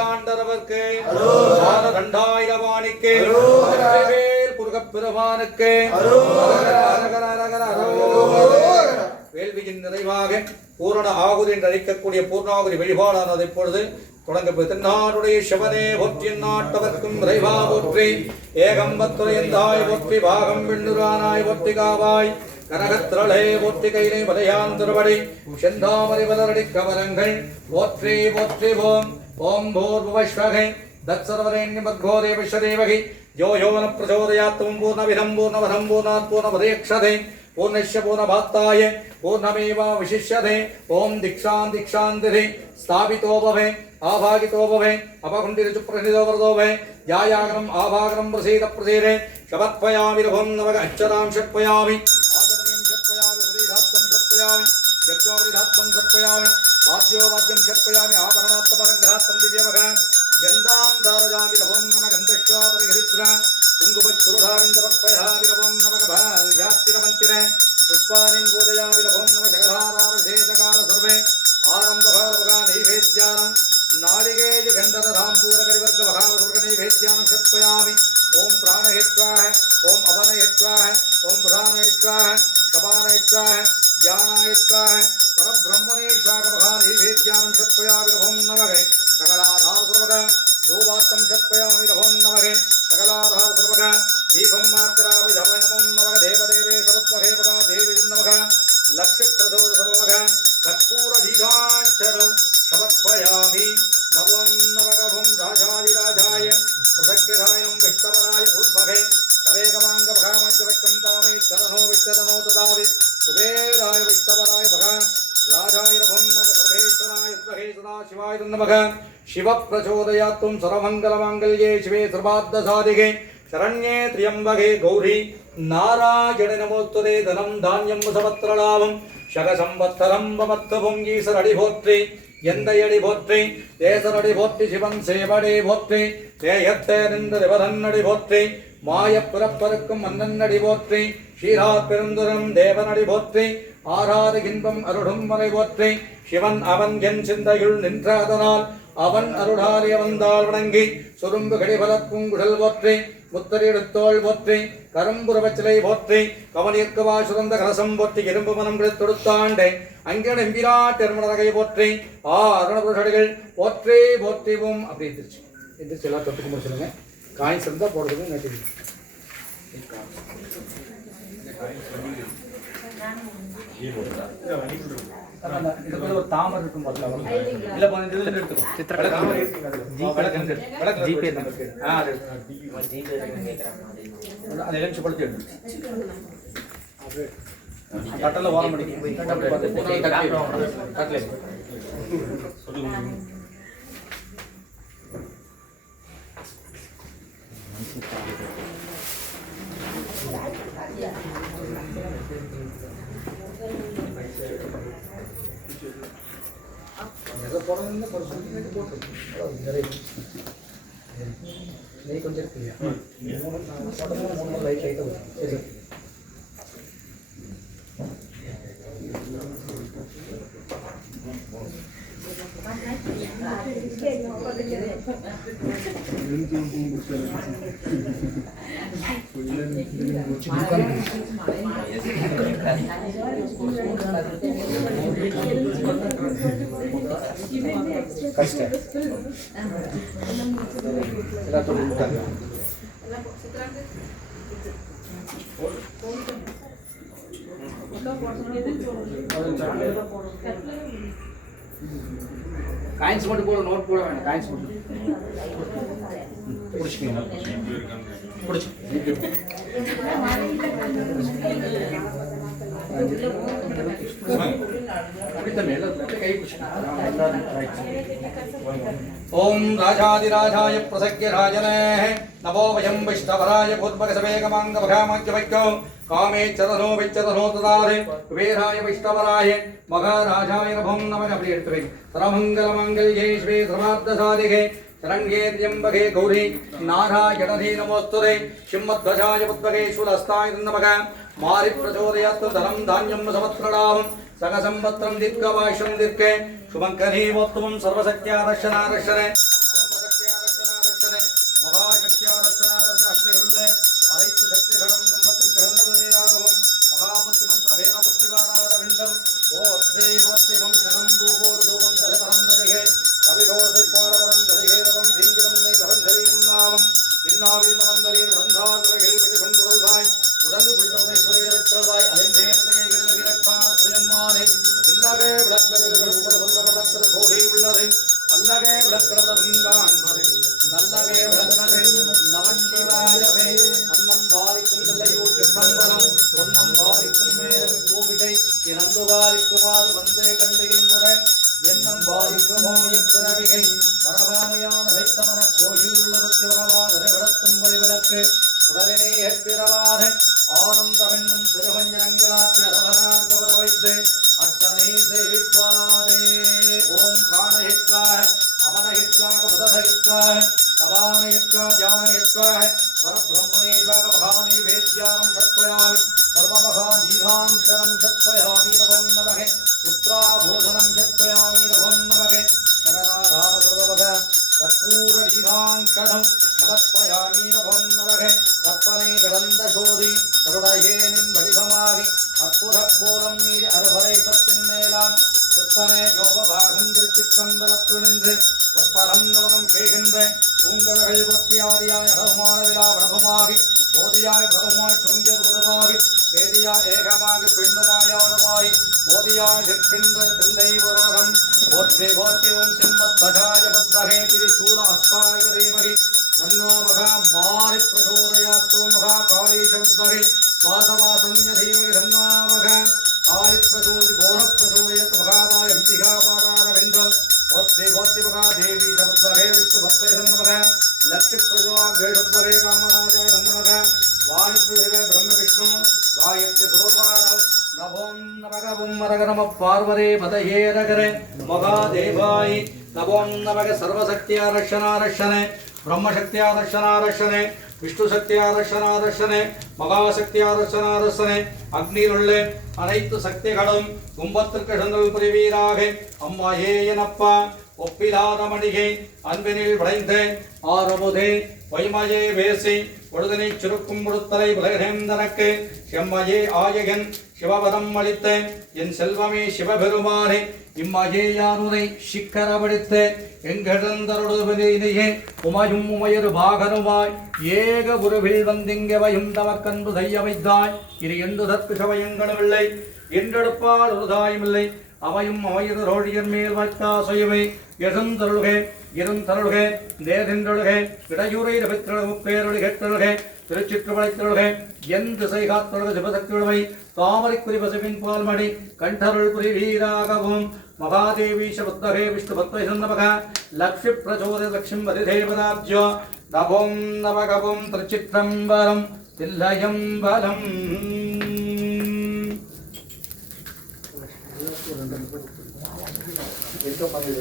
ஆண்டவருக்கு 2000 முருகப்பெருமானுக்கு வேள்வியின் நிறைவாக பூரண ஆகுதி என்று அழைக்கக்கூடிய பூர்ணாகுதி வழிபாடானது இப்பொழுது தொடங்கப்படும். தென்னாடுடைய சிவனே போற்றி நாட்டவர்க்கும் இறைவா போற்றி ஏகம்பத்துரையந்தாய் போற்றி பாகம் விண்ணுரானாய் போற்றி காவாய் கனகத்திரளே போற்றி கைலை மலையான் திருவடி செந்தாமரை மலரடி கமலங்கள் போற்றி போற்றி ஓம் ஓம் பூர்வஸ்வகை दत्सर्वरेण्यमद्भो देवश्वदेवहि यो यो न प्रचोदयात् त्वं पूर्णविदं पूर्णवधं पूर्णात् पूर्णपदेक्षते पूर्णस्य पूर्णभात्ताय पूर्णमेवावशिष्यते ॐ दीक्षां दीक्षान्तिः स्थापितो भवे आभागितो भवे अपकुण्डितचुप्रसिद्धो वरदो भवे यायाग्रम् आभाग्रं प्रसीद प्रसीदे शपत्पयामि रघुं नवग अक्षरां षट्पयामि आगमनीं षट्पयामि हृदयधात्तं षट्पयामि यज्ञोपरिधात्तं षट्पयामि वाद्यो वाद्यं षट्पयामि आभरणात्मपरग्रहात्तं दिव्यमग गन्धां धारयामि रघुं नमः गन्धश्वापरिहरिद्रा कुङ्कुमच्छुरधारञ्जपत्पयामि रघुं नमः भाल्यात्तिरमन्तिरे पुष्पाणिं पूजयामि रघुं नमः शकधारारविशेषकाल सर्वे आरम्भकालवगा नैवेद्यानं नालिकेज गण्डरधाम्बूरकरिवर्गवहारवर्गनैवेद्यानं षट्पयामि ॐ प्राणहेत्वाः ॐ अवनहेत्वाः ॐ बुधानहेत्वाः कपानहेत्वाः ज्ञानाहेत्वाः परब्रह्मणेश्वाकवहा नैवेद्यानं षट्पयामि रघुं नमः सकलाधारसर्वगा गोवात्तं षट्पयामि रघुं नमः सकलाधारसर्वगा दीपं मात्रापि नमो नमः देवदेवेशवद्वहेवगा देवी नमः लक्ष्यप्रसव सर्वगा कर्पूरदीघाञ्चरौ शपत्पयामि नमो नमः राजाधिराजाय प्रसज्ञरायं विष्णवराय भूद्भगे तवेकमाङ्गभगामज्जवक्कं कामे चरणो विचरणो ददाति कुबेराय विष्णवराय भगा राजाय नमो नमः सर्वेश्वराय द्वहे सदाशिवाय नमः शिवप्रचोदयात् त्वं सर्वमङ्गलमाङ्गल्ये शिवे सर्वार्थसाधिके शरण्ये त्र्यम्बके गौरी नारायणे नमोस्तुते धनं धान्यं समत्रलाभं शगसंवत्सरं ममत्वभुङ्गीसरडि भोत्रि எந்தையடி போற்றி தேசரடி போற்றி சிவன் சேவடி போற்றி தேயத்தே நின்றடி போற்றி மாய பிறப்பருக்கும் மன்னன்னடி போற்றி ஸ்ரீரா பெருந்துரம் தேவனடி போற்றி ஆறாறு இன்பம் அருடும் மறை போற்றி சிவன் அவன் என் சிந்தையுள் நின்றதனால் அவன் அருளாலிய வந்தால் வணங்கி சுரும்பு கடிபலக்கும் குழல் போற்றி முத்தரிடுத்தோள் போற்றி கரும்புறவச்சிலை போற்றி கவனிற்கவா சுரந்த கலசம் போற்றி இரும்பு மனம் கொடுத்தாண்டே அங்கன எம்பிராட்டெருமணரகை போற்றி அருணபுருஷடிகள் போற்றி போற்றிவும் அப்படி எந்திரிச்சு எந்திரிச்சு எல்லாம் தொட்டுக்கு முடிச்சுடுங்க காயின்ஸ் இருந்தால் போடுறதுக்கு நட்டி ஒரு தாமரை இருக்கும் இல்ல அதை எலுமிச்சப்படுத்தி எடுத்து கட்டல ஓரம் படிக்கும் नहीं கொஞ்சம் இருக்குல்லையா மூணு லைட் லைட்டாக சரி ಕಷ್ಟ ಎಲ್ಲ ತೊಗೊಂಡು காயின்ஸ் மட்டும் போட நோட் போட வேண்டாம் காயின்ஸ் மட்டும் புடிச்சுக்கங்க புடிச்சு ओम राजाधिराजाय प्रसज्ञ राजने नमो वयं विष्णवराय भूर्भगसवेगमाङ्गभगामज्जवैक्यो कामे चरनो विचरनो तदारे कुबेराय विष्णवराय महाराजाय नमो नमः अपनी எடுத்துவை सर्वमङ्गलमाङ्गल्ये शिवे सर्वार्थसाधिके शरण्ये त्र्यम्बके गौरी नारायणे नमोस्तुते सिंहध्वजाय पुष्पकेश्वरस्ताय नमः मारि प्रचोदयात् धनं धान्यं समत्रलाभं सकसंवत्सरं दीर्घवायुषं दीर्घे शुभङ्करी वत्वं सर्वशक्त्यारक्षणारक्षणे ब्रह्मशक्त्यारक्षणारक्षणे महाशक्त्यारक्षणारक्षण अग्निहुल्ले अदैत्य शक्तिगणं कुम्भत्रिगणं महामुत्तिमन्त्रभेदबुद्धिवारारविन्दं ओद्देवोत्तिवं क्षणं भूगोर्धूपं दशपरन्दरिहे कविघोषैपारवरं दरिहेरवं भीङ्गिरमुन्नै भरन्धरीं नामं चिन्नावीमरन्दरीं वृन्दाग्रहिल् विधिगुण्डुडल्वाय् உடல் உள்ளவை சுவையற்றவாய் அலைந்தேனதை விரக்பாத்ரியம்மானே இல்லகே விளக்கது விடுபட சொல்ல வளர்க்கிற சோடி உள்ளது அல்லகே விளக்கிறவர்கள் காண்பது நல்ல பாலிக்குமாறு வந்தே கண்டுகின்ற என்னும் பாலிக்குமோ எப்பிறவிகை மரபாமையான வைத்தமன கோயில் உள்ளதற்கு வரவாதரை வளர்த்தும் வழிவிளக்கு உடலினை எப்பிறவாத ஆனந்தமென்னும் திருவஞ்சனங்களாற்றி அரவனாக வர வைத்து அச்சனை செய்விப்பாவே. ஓம் பிராணஹித்வாய அமனஹித்வாக மதனஹித்வாய சதானஹித்வா ஜானஹித்வாய பரபிரம்மணேஷாக மகானி வேத்யானம் சத்வயாமி சர்வமகாநீராஞ்சரம் சத்வயாமி நவம் நவகே உத்ராபோதனம் சத்வயாமி நவம் நவகே சகலாதார சர்வவக கற்பூரீராஞ்சரம் சமத்வயாமி நவம் நவகே கற்பனை கடந்த சோதி கருடையேனின் வடிவமாகி அற்புத கோலம் மீது அறுபறை சத்தின் மேலாம் சிற்பனே யோகபாகம் திருச்சிற்றம்பலத்து நின்று கொற்பரம் நலனம் செய்கின்ற தூங்கவர்கள் கொத்தியாதியாய் அடவுமான விழா வடபமாகி போதியாய் பரமாய் தொங்கியருடமாகி வேதியாய் ஏகமாகி பெண்ணுமாயானுமாய் போதியாய் நிற்கின்ற தில்லை புரகம் போற்றி போற்றிவும் சிம்மத்வஜாய புத்தகே திரிசூல அஸ்தாய ரீமகி நன்னோ மகா மாரி பிரசோதயாத்தோ மகா காளீஷவத்வகை வாசவாசன்ய தீமகி தன்னோ மகா காளி பிரசோதி கோர பிரசோதயத் மகாவாய அம்பிகாபாதாரவிந்தம் போற்றி போற்றி மகா தேவி சமுத்வகே விஷ்ணு பத்ரே சன்னமக லட்சுமி பிரசோதே சத்வகே காமராஜாய நந்தமக வாணி பிரசோதே பிரம்ம விஷ்ணு காயத்ரி சுரபாரம் நவோம் நமகவும் மரகரம பார்வரே பதயே ரகரே மகாதேவாய் நவோம் நமக சர்வசக்தியாரக்ஷணாரக்ஷணே பிரம்மசக்தியாரக்ஷணாரக்ஷணே விஷ்ணு சக்தியாரக்ஷணாரக்ஷணே மகாசக்தியாரக்ஷணாரக்ஷணே அக்னியிலுள்ள அனைத்து சக்திகளும் கும்பத்திற்கு சென்றல் புரிவீராக. அம்மா ஏயனப்பா ஒப்பிலாத மணிகை அன்பினில் விளைந்து ஆரமுதே வைமயே வேசி பொழுதனை சுருக்கும் முடுத்தலை உலகேந்தனக்கு செம்மையே ஆயகன் சிவபதம் அளித்த என் செல்வமே சிவபெருமானே இம்மையே யாருரை சிக்கரவடித்து எங்கெழுந்தருடுவதையே உமையும் உமையொரு பாகனுமாய் ஏக உருவில் வந்திங்கவையும் தமக்கன்று செய்ய வைத்தாய். இது என்று தற்கு சமயங்களுமில்லை என்றெடுப்பால் ஒரு தாயுமில்லை அவையும் அவையது ரோழியன் மேல் வைத்தா சுயமை எழுந்தருள்கே இருந்தருள்கே நேரின்றொழுகே இடையூரை ரவித்திரமுப்பேரொழி கேட்டருள்கே திருச்சிற்றுவளைத்திருள்கே என் திசை காத்தொழுக சிவசக்தியுழமை தாமரை குறி பசுவின் பால்மடி கண்டருள் புரி வீராகவும் மகாதேவி சபுத்தகே விஷ்ணு பத்ரை சந்தமக லக்ஷ்மி பிரச்சோத லக்ஷ்மி வதிதேவதாப்ஜோ நவோம் நவகவும் திருச்சிற்றம்பலம் தில்லையம்பலம். Itu panggil